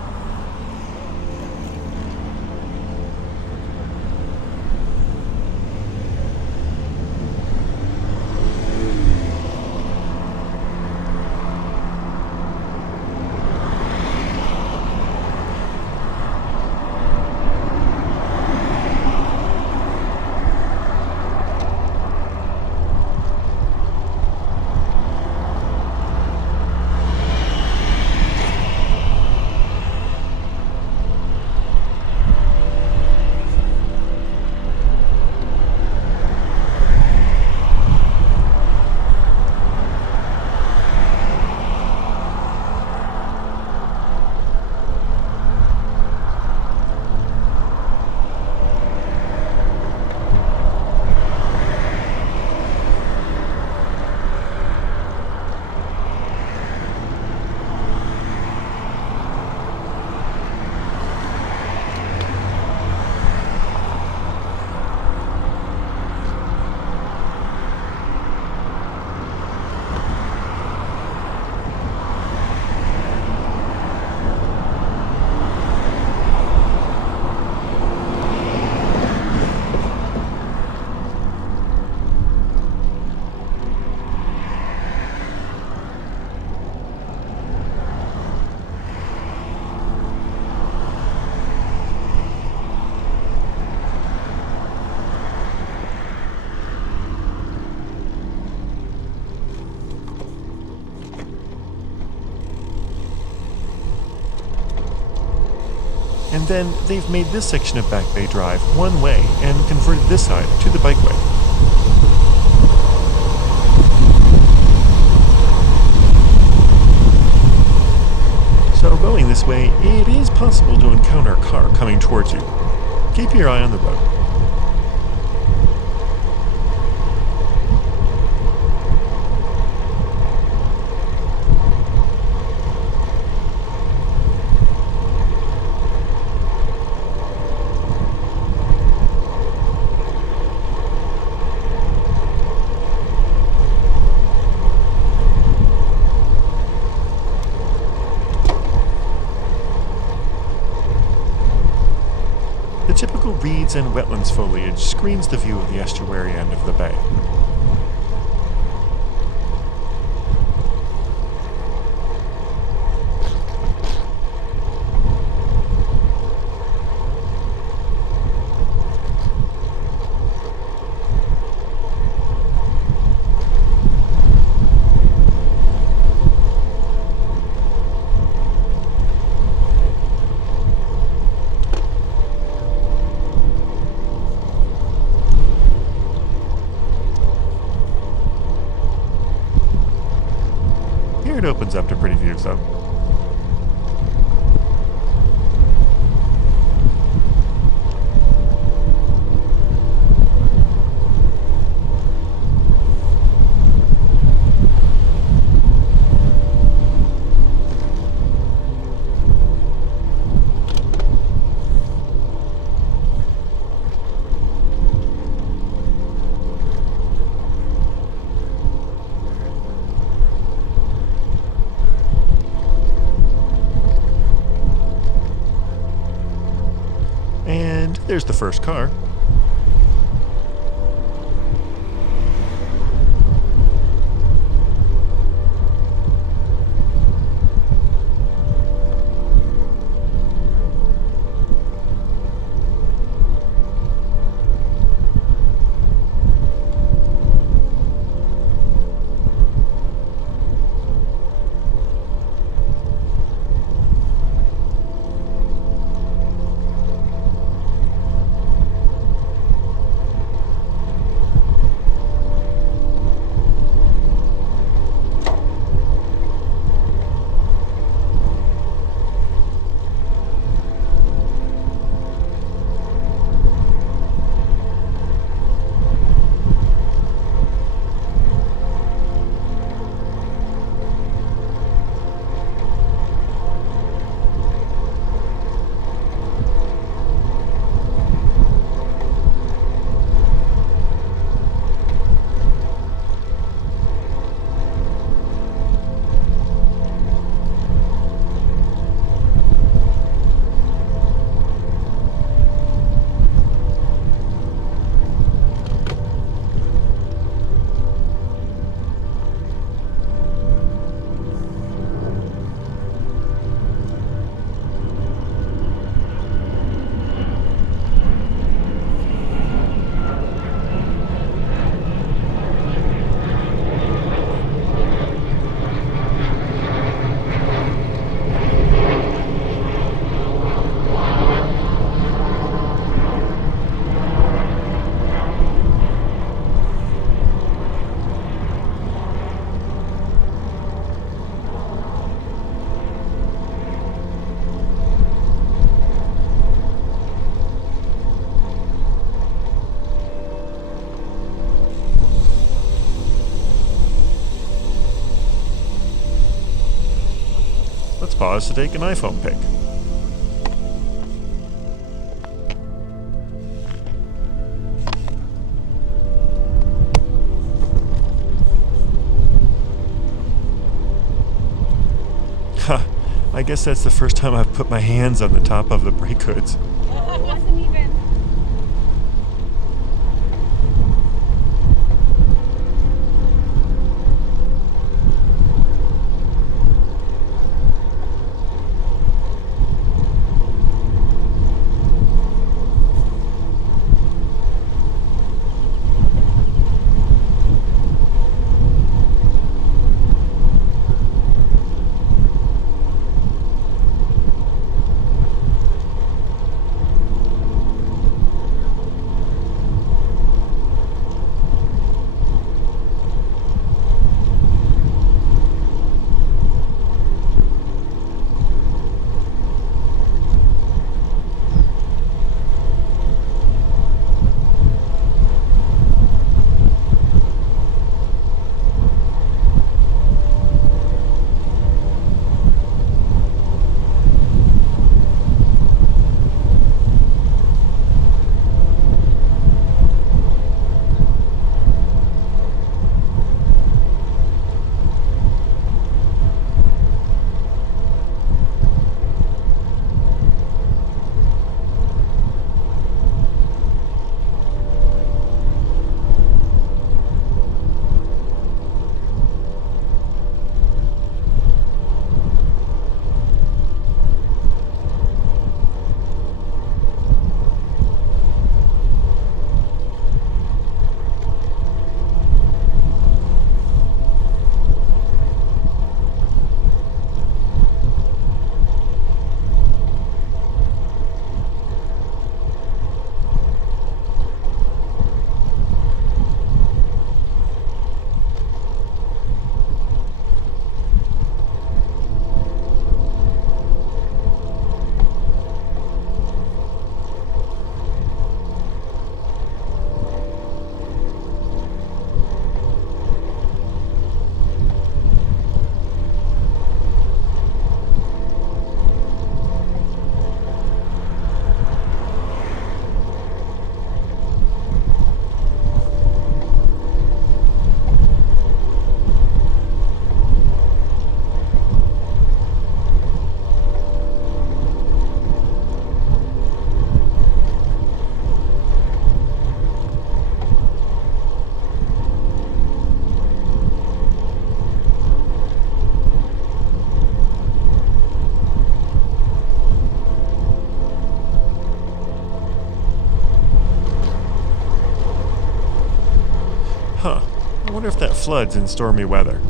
And then they've made this section of Back Bay Drive one way and converted this side to the bikeway. So going this way, it is possible to encounter a car coming towards you. Keep your eye on the road. The typical reeds and wetlands foliage screens the view of the estuary end of the bay. It opens up to pretty views though. There's the first car. Let's pause to take an iPhone pic. Ha! I guess that's the first time I've put my hands on the top of the brake hoods. It wasn't even. I wonder if that floods in stormy weather.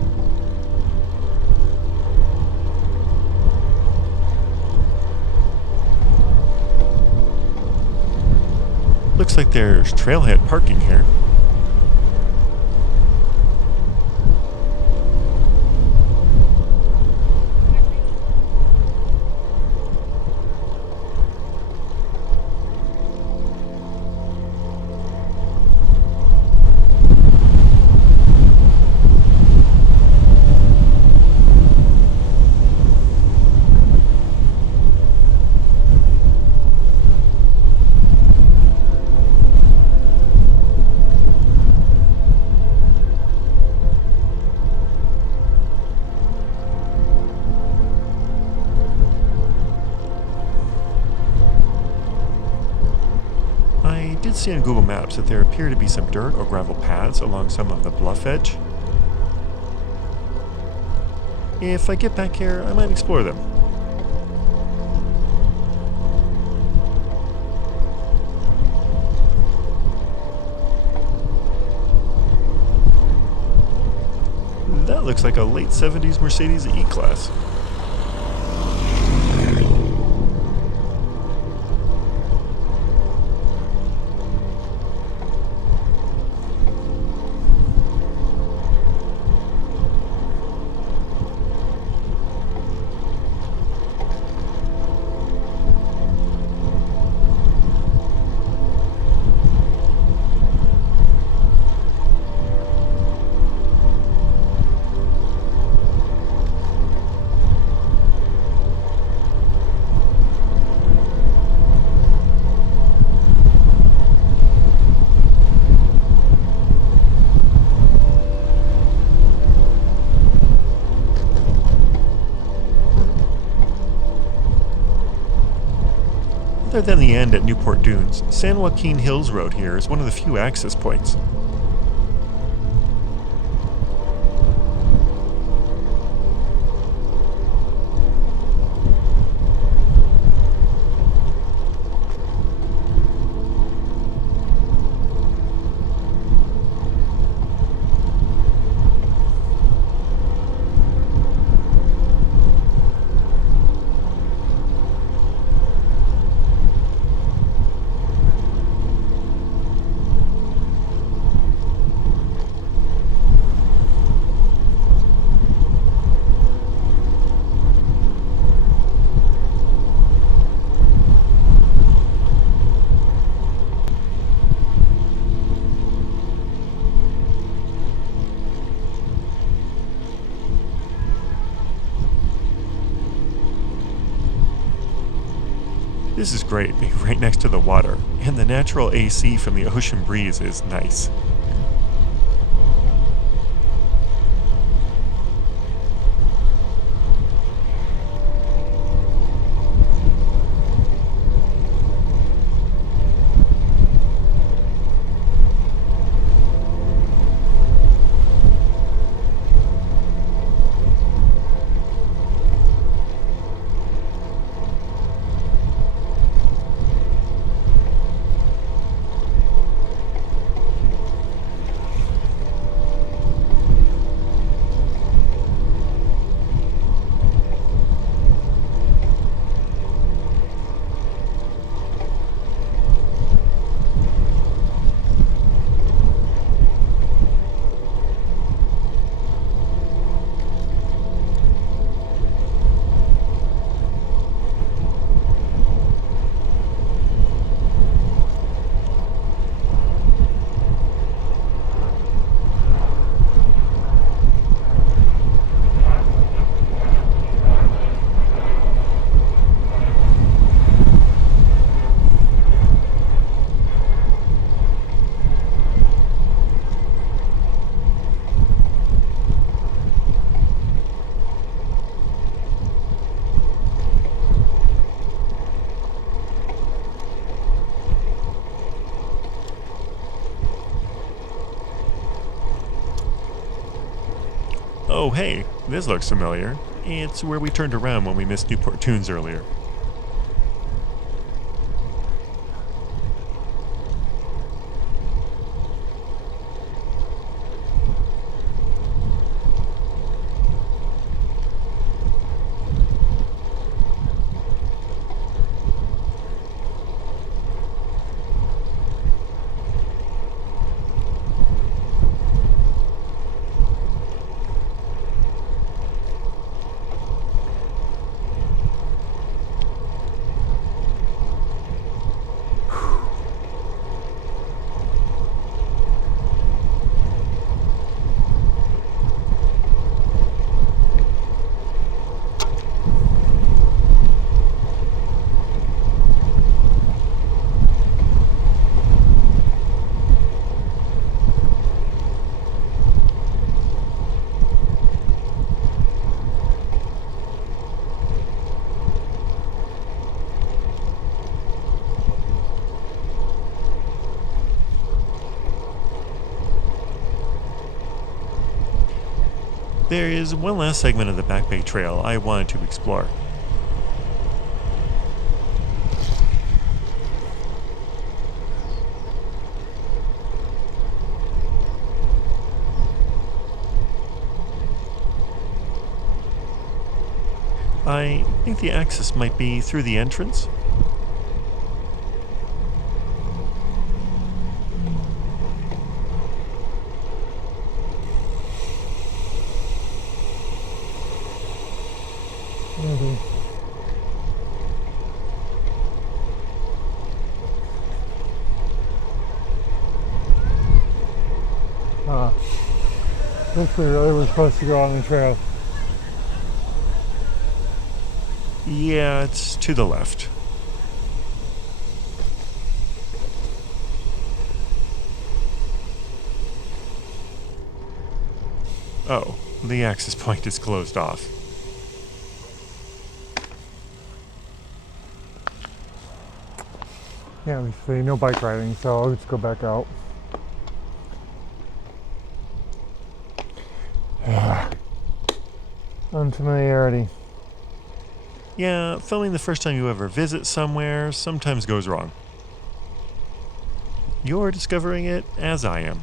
Looks like there's trailhead parking here. I did see on Google Maps that there appear to be some dirt or gravel paths along some of the bluff edge. If I get back here, I might explore them. That looks like a late 70s Mercedes E-Class. Other than the end at Newport Dunes, San Joaquin Hills Road here is one of the few access points. This is great, being right next to the water, and the natural AC from the ocean breeze is nice. Oh hey, this looks familiar. It's where we turned around when we missed Newport Dunes earlier. There is one last segment of the Back Bay Trail I wanted to explore. I think the access might be through the entrance. Maybe. Looks like we really were supposed to go on the trail. Yeah, it's to the left. Oh, the access point is closed off. Yeah, we say no bike riding, so let's go back out. Unfamiliarity. Yeah, filming the first time you ever visit somewhere sometimes goes wrong. You're discovering it as I am.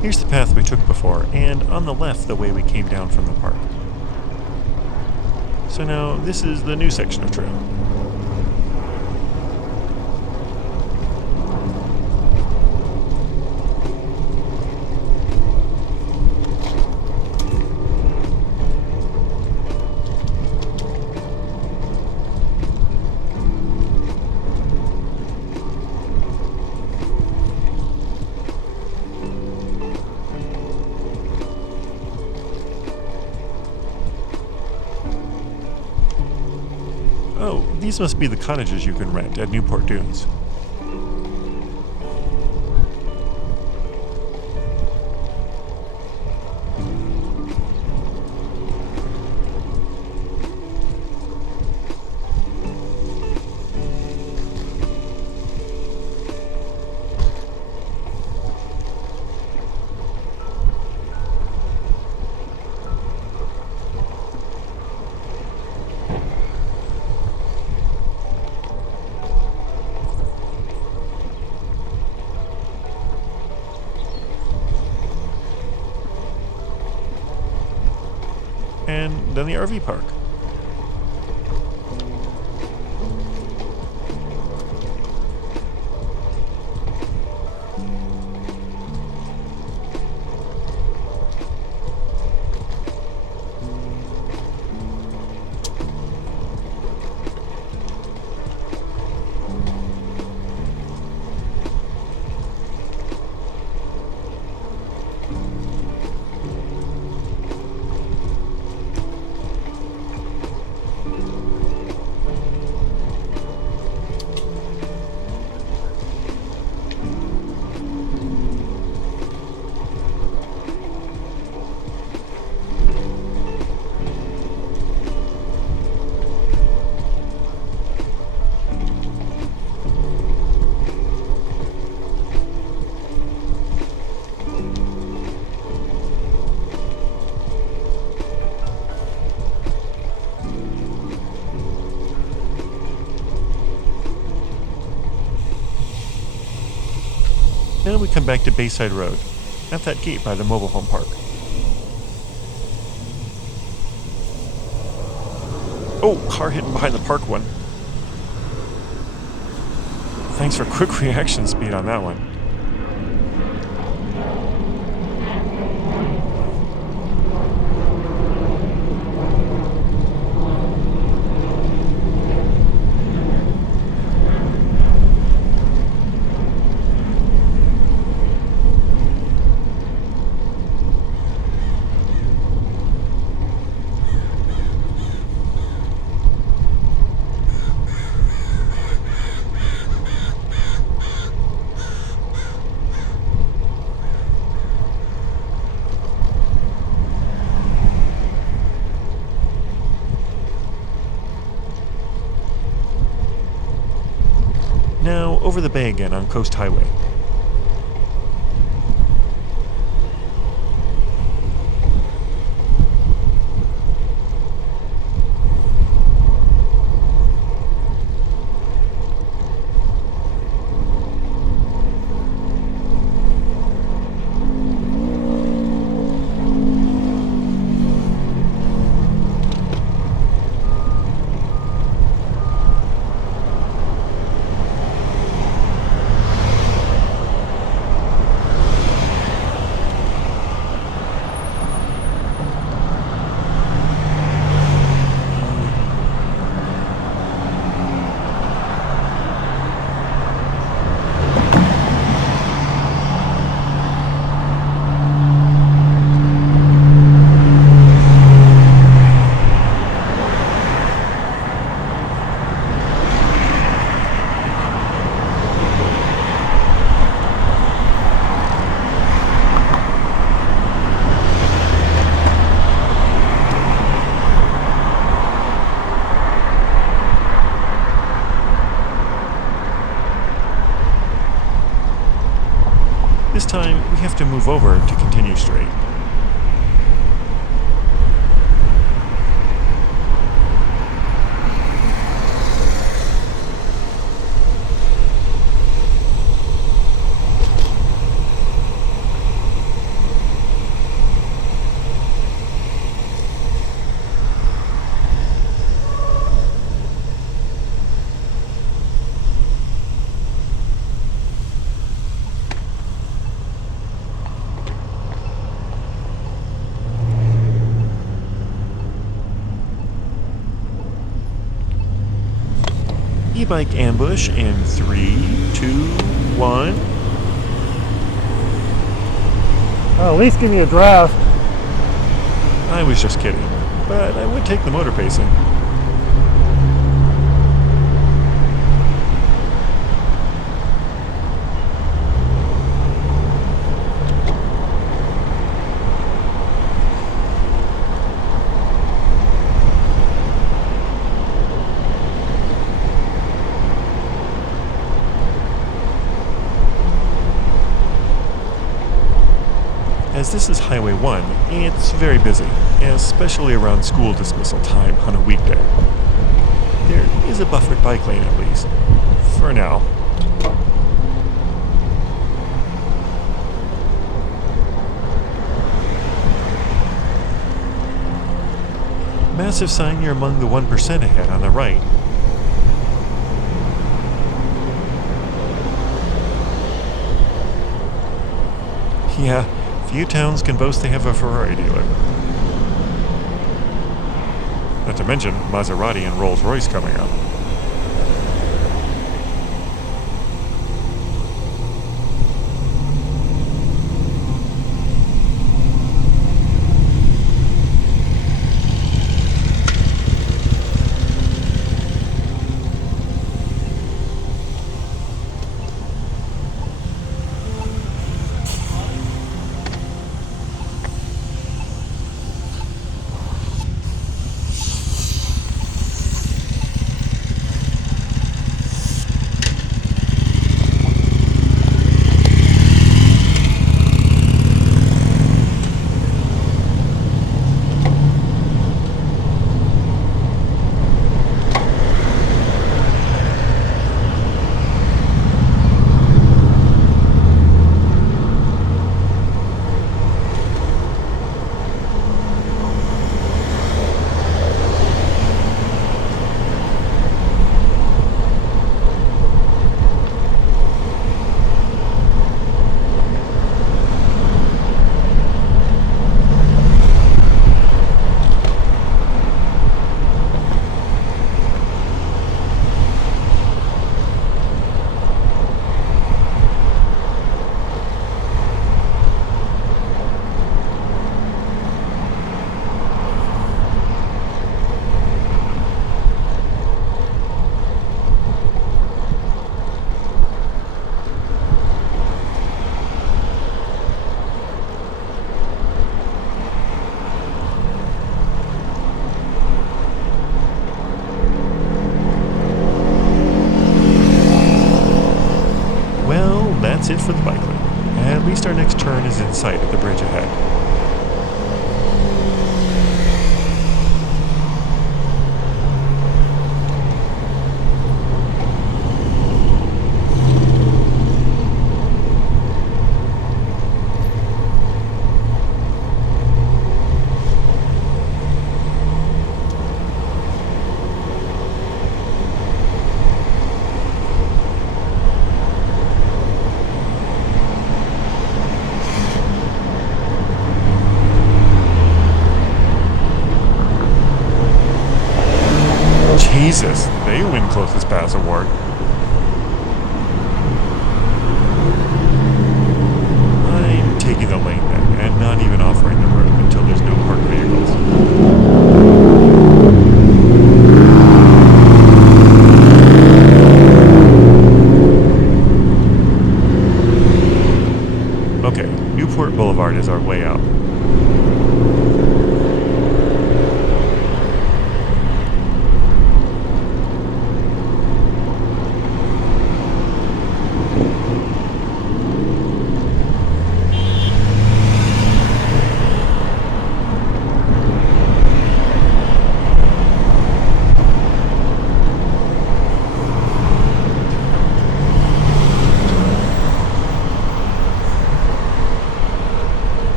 Here's the path we took before, and on the left the way we came down from the park. So now this is the new section of trail. Oh, these must be the cottages you can rent at Newport Dunes. And then the RV park. Then we come back to Bayside Road, at that gate by the mobile home park. Oh, car hidden behind the park one. Thanks for quick reaction speed on that one. now over the bay again on Coast Highway. This time, we have to move over to continue straight. E-bike ambush in 3, 2, 1. Well, at least give me a draft. I was just kidding, but I would take the motor pacing. As this is Highway 1, it's very busy, especially around school dismissal time on a weekday. There is a buffered bike lane at least, for now. Massive sign you're among the 1% ahead on the right. Yeah, few towns can boast they have a Ferrari dealer. Not to mention Maserati and Rolls-Royce coming up. that's it for the bike lane. At least our next turn is in sight at the bridge ahead. Jesus, they win closest pass award. I'm taking the lane then, and not even offering the road until there's no parked vehicles. Okay, Newport Boulevard is our way out.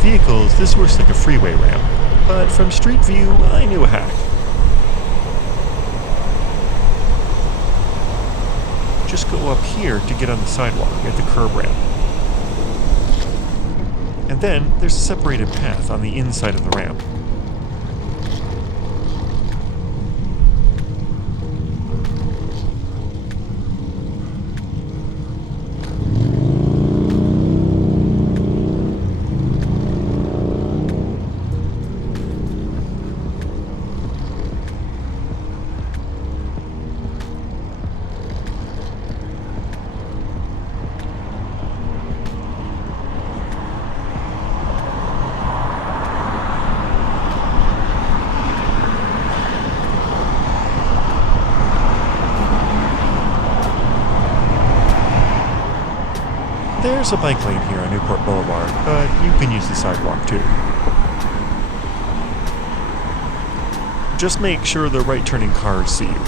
Vehicles, this works like a freeway ramp, but from street view, I knew a hack. Just go up here to get on the sidewalk at the curb ramp. And then there's a separated path on the inside of the ramp. There's a bike lane here on Newport Boulevard, but you can use the sidewalk too. Just make sure the right-turning cars see you.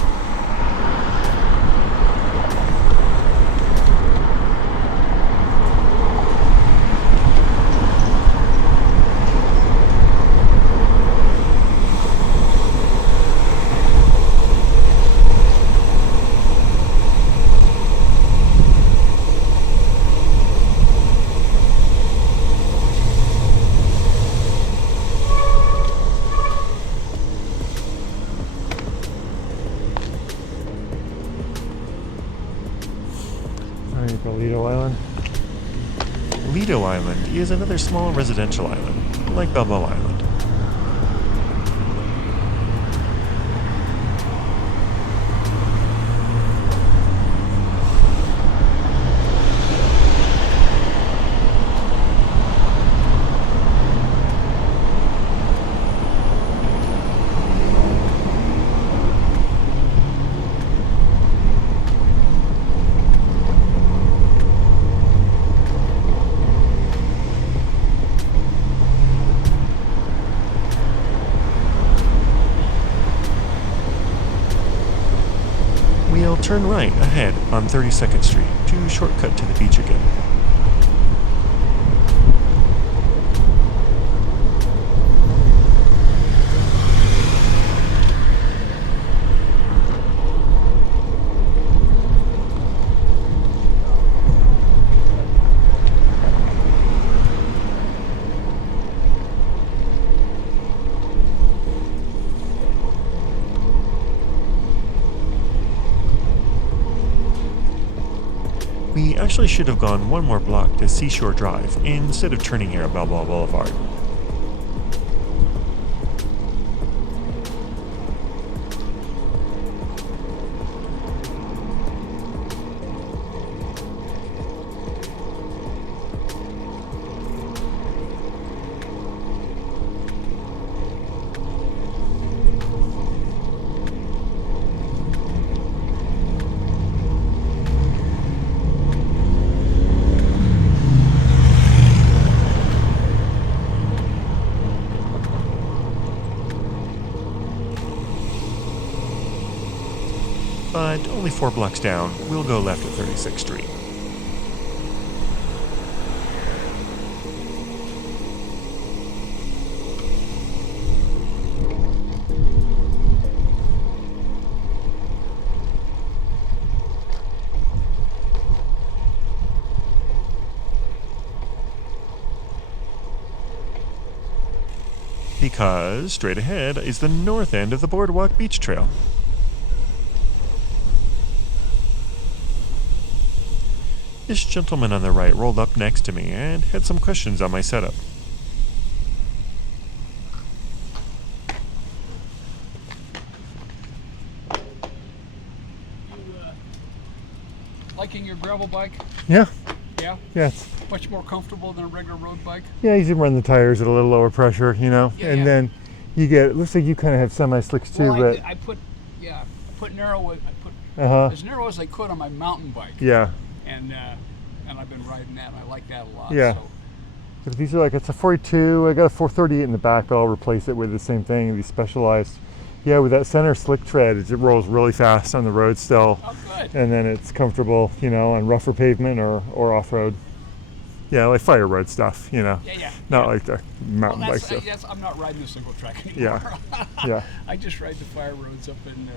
Lido Island. Lido Island is another small residential island, like Balboa Island. We'll turn right ahead on 32nd Street to shortcut to the beach again. We actually should have gone one more block to Seashore Drive instead of turning here at Balboa Boulevard. but only 4 blocks down, we'll go left at 36th Street. Because straight ahead is the north end of the Boardwalk Beach Trail. This gentleman on the right rolled up next to me and had some questions on my setup. Liking your gravel bike? Yeah, Yeah? yeah, it's, Much more comfortable than a regular road bike? yeah. You can run the tires at a little lower pressure, you know, Yeah, and yeah. then you get. It looks like you kind of have semi-slicks too, Well, but I put narrow. I put as narrow as I could on my mountain bike, yeah, and I've been riding that. And I like that a lot. Yeah. So. but these are like it's a 42. I got a 438 in the back, but I'll replace it with the same thing. These specialized. Yeah, with that center slick tread, it rolls really fast on the road still, Oh, good. and then it's comfortable, you know, on rougher pavement or off road. Yeah, like fire road stuff, you know. Yeah. Not yeah. like the mountain bike stuff. I'm not riding the single track anymore. Yeah. Yeah. I just ride the fire roads up in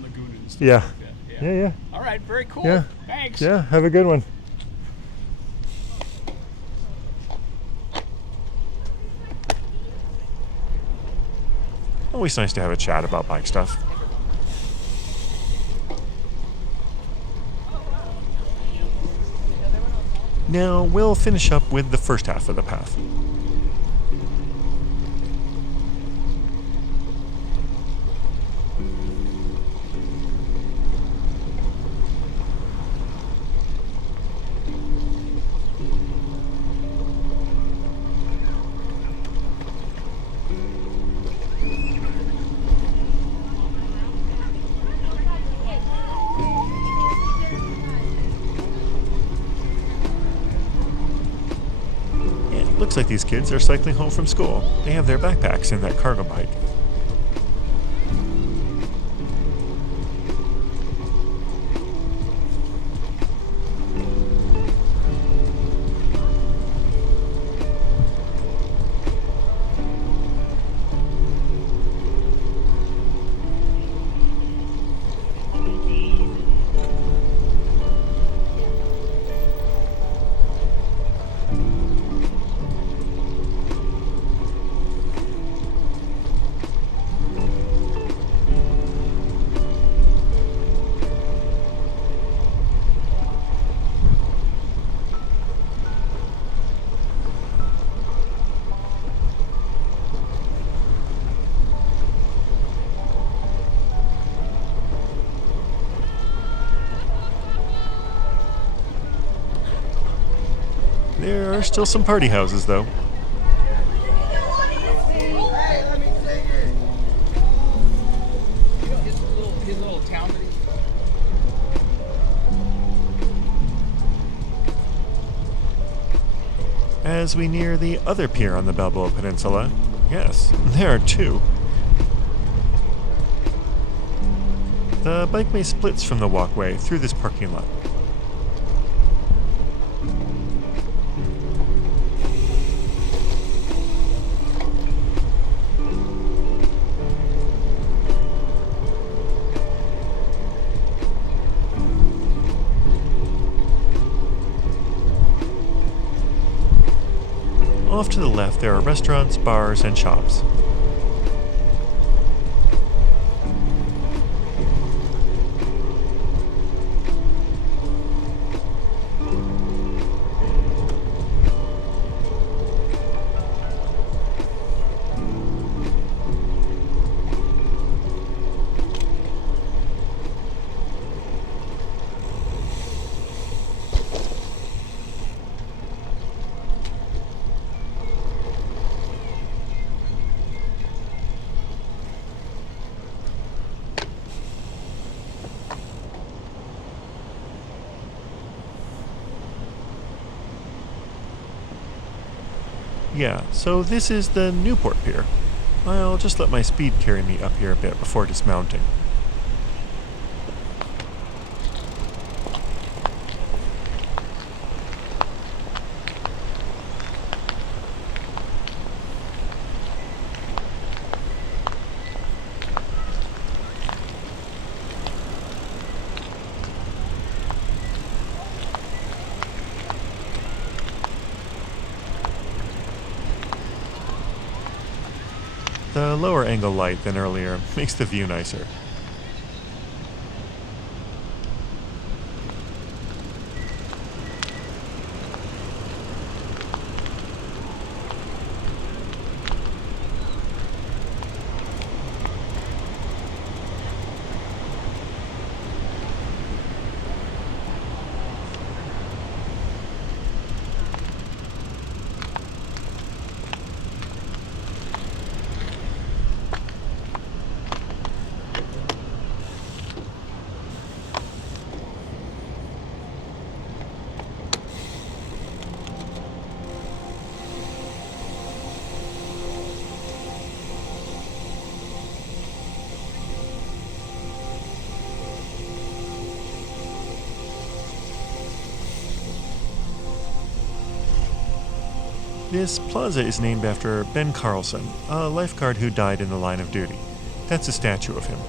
Lagoon and stuff Yeah. like that. Yeah. All right. Very cool. Yeah. Thanks. Yeah. Have a good one. Always nice to have a chat about bike stuff. Now we'll finish up with the first half of the path. It looks like these kids are cycling home from school. They have their backpacks in that cargo bike. There are still some party houses, though. His little town. That As we near the other pier on the Balboa Peninsula, yes, there are two. The bikeway splits from the walkway through this parking lot. Off to the left, there are restaurants, bars, and shops. Yeah, so this is the Newport Pier. I'll just let my speed carry me up here a bit before dismounting. The lower angle light than earlier makes the view nicer. This plaza is named after Ben Carlson, a lifeguard who died in the line of duty. That's a statue of him.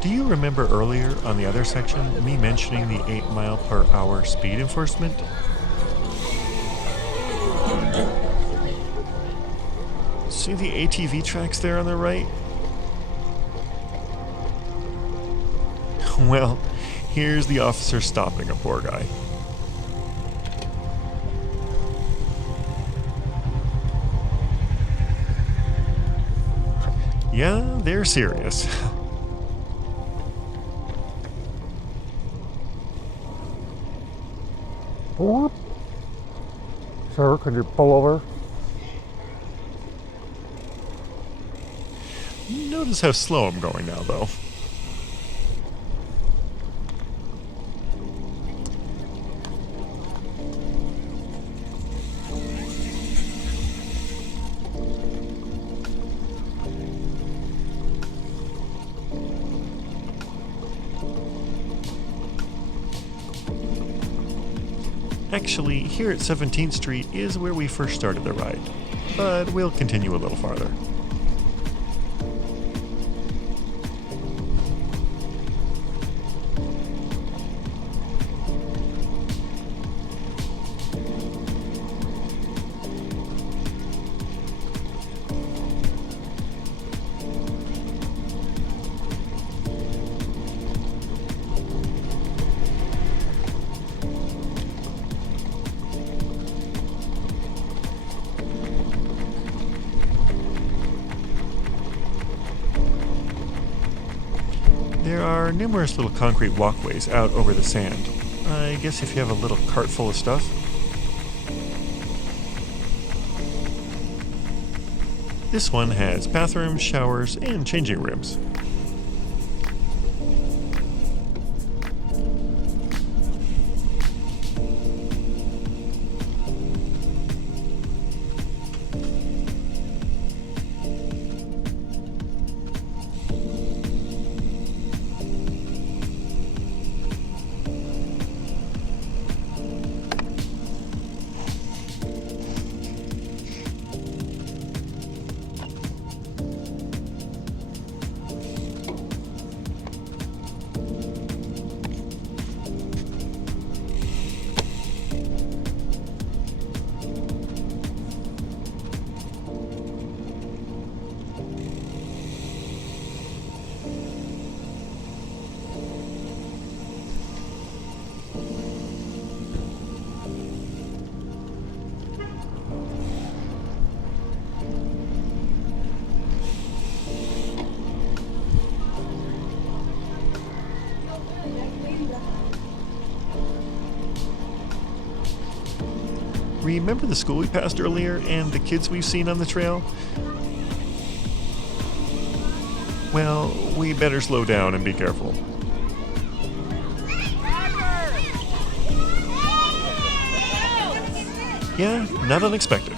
Do you remember earlier on the other section me mentioning the 8-mile-per-hour speed enforcement? See the ATV tracks there on the right? Well, here's the officer stopping a poor guy. Yeah, they're serious. Sir, could you pull over? Notice how slow I'm going now, though. Actually, here at 17th Street is where we first started the ride, but we'll continue a little farther. There are numerous little concrete walkways out over the sand. I guess if you have a little cart full of stuff. This one has bathrooms, showers, and changing rooms. Remember the school we passed earlier and the kids we've seen on the trail? Well, we better slow down and be careful. Yeah, not unexpected.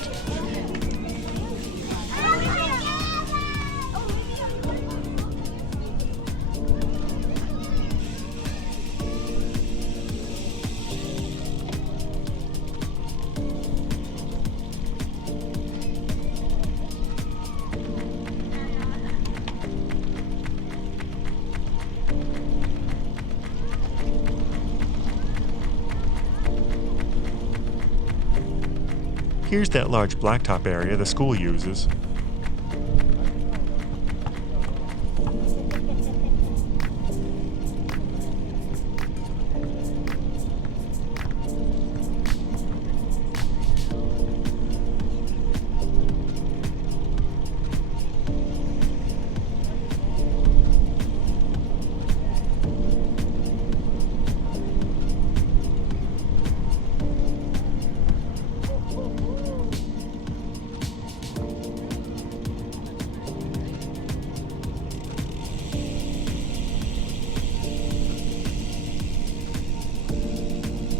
Here's that large blacktop area the school uses.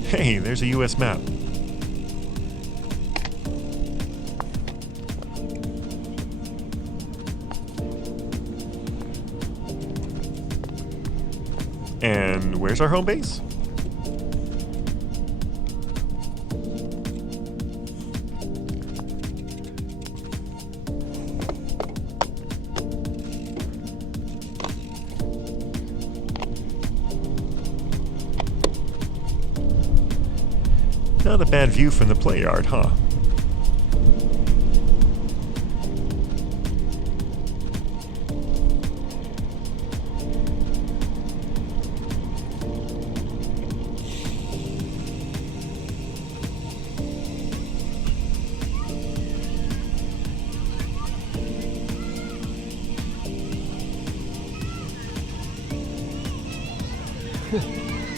Hey, there's a US map. And where's our home base? Not a bad view from the play yard, huh?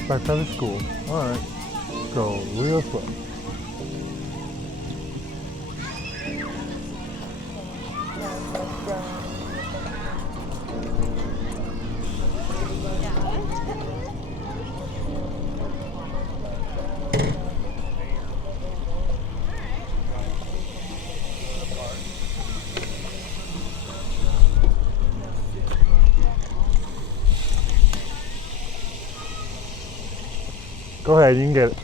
Back by the school. All right. Go real slow. Go ahead, you can get it.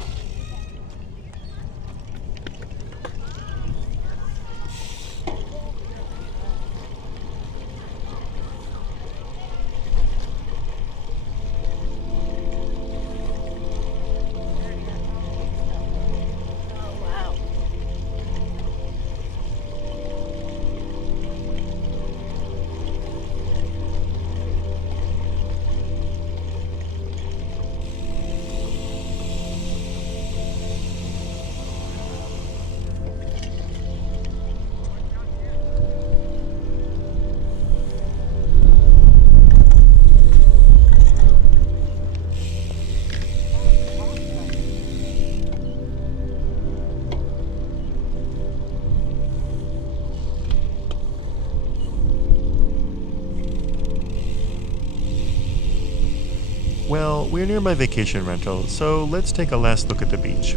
Well, we're near my vacation rental, so let's take a last look at the beach.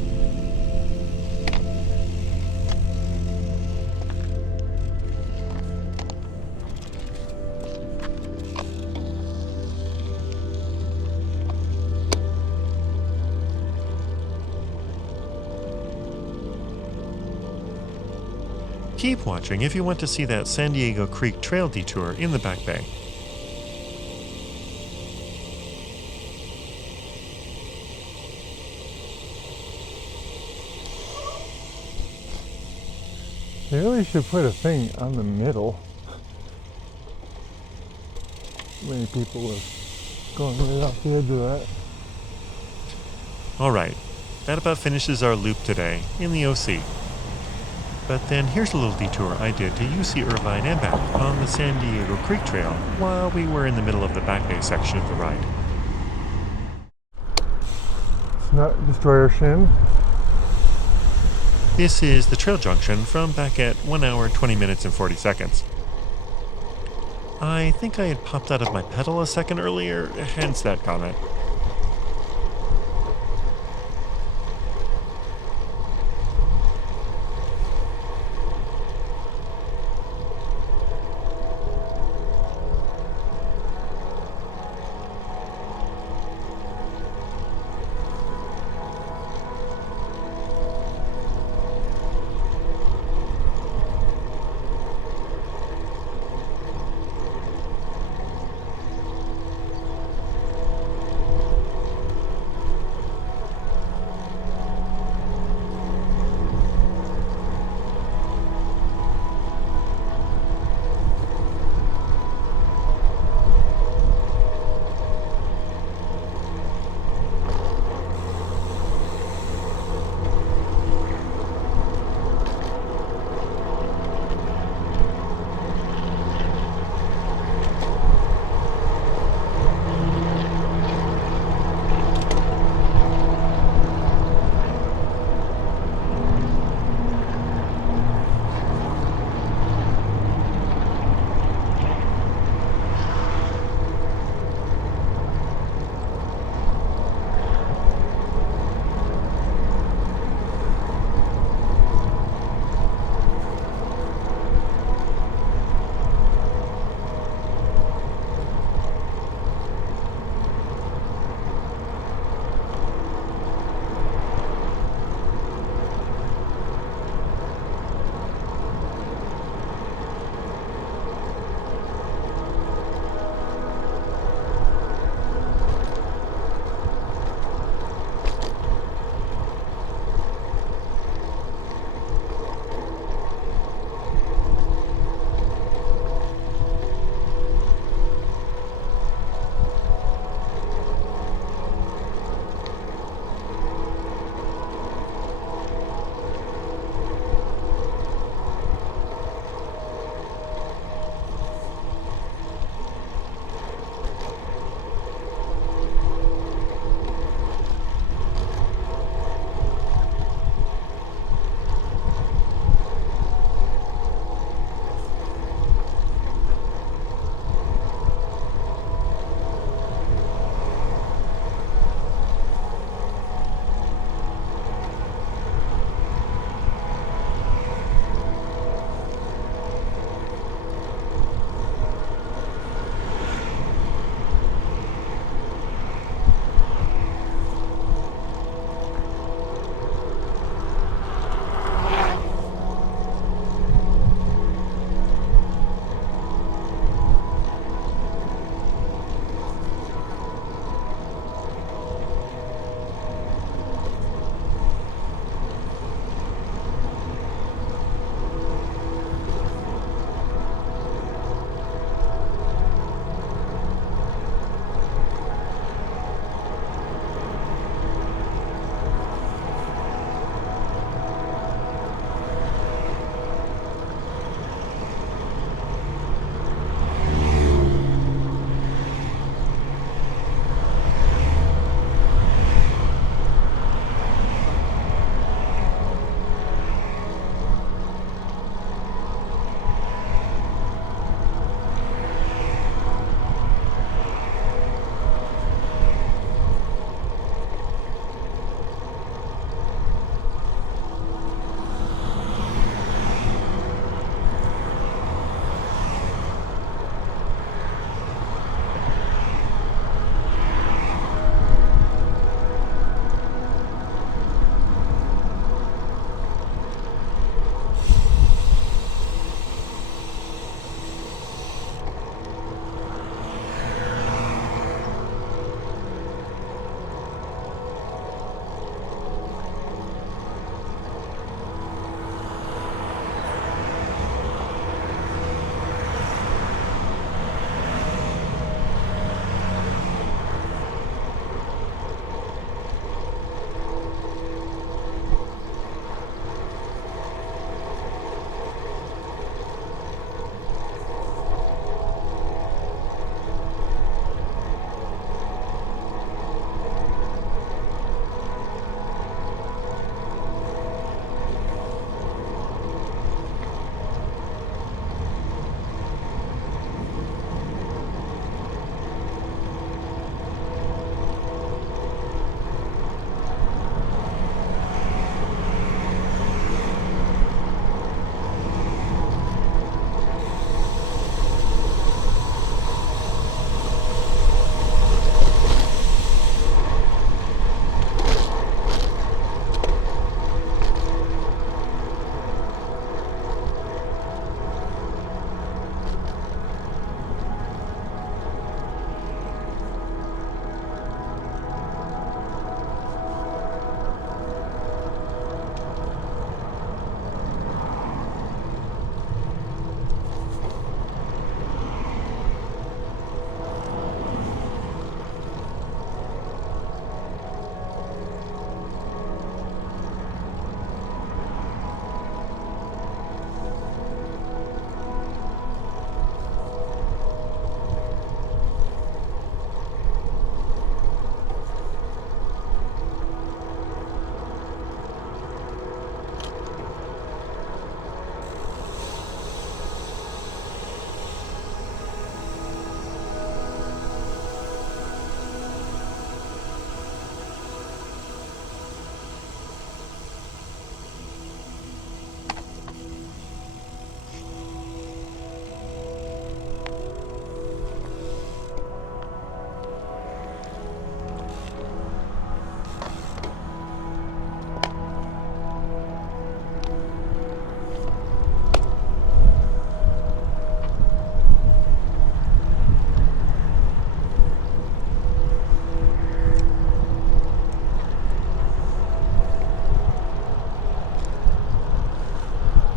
Keep watching if you want to see that San Diego Creek Trail detour in the Back Bay. They really should put a thing on the middle. Many people are going right off the edge of that. Alright, that about finishes our loop today in the OC. But then here's a little detour I did to UC Irvine and back on the San Diego Creek Trail while we were in the middle of the Back Bay section of the ride. Let's not destroy our shin. This is the trail junction from back at 1 hour, 20 minutes, and 40 seconds. I think I had popped out of my pedal a second earlier, hence that comment.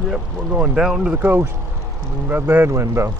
Yep, we're going down to the coast. We've got the headwind though.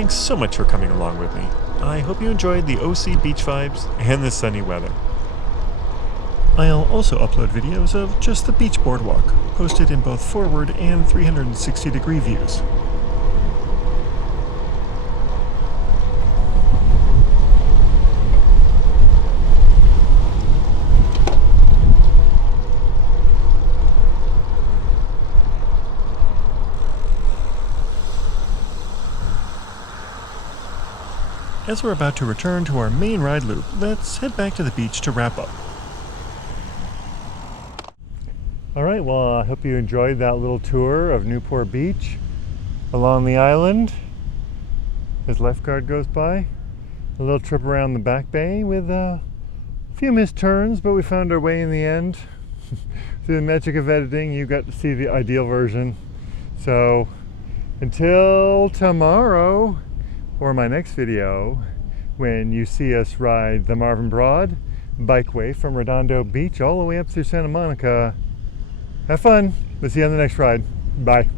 thanks so much for coming along with me. I hope you enjoyed the OC beach vibes and the sunny weather. I'll also upload videos of just the beach boardwalk, posted in both forward and 360-degree views. As we're about to return to our main ride loop, let's head back to the beach to wrap up. All right, well, I hope you enjoyed that little tour of Newport Beach along the island as lifeguard goes by. A little trip around the Back Bay with a few missed turns, but we found our way in the end. Through the magic of editing, you got to see the ideal version. So until tomorrow, or my next video, when you see us ride the Marvin Broad bikeway from Redondo Beach all the way up through Santa Monica. Have fun. We'll see you on the next ride. Bye.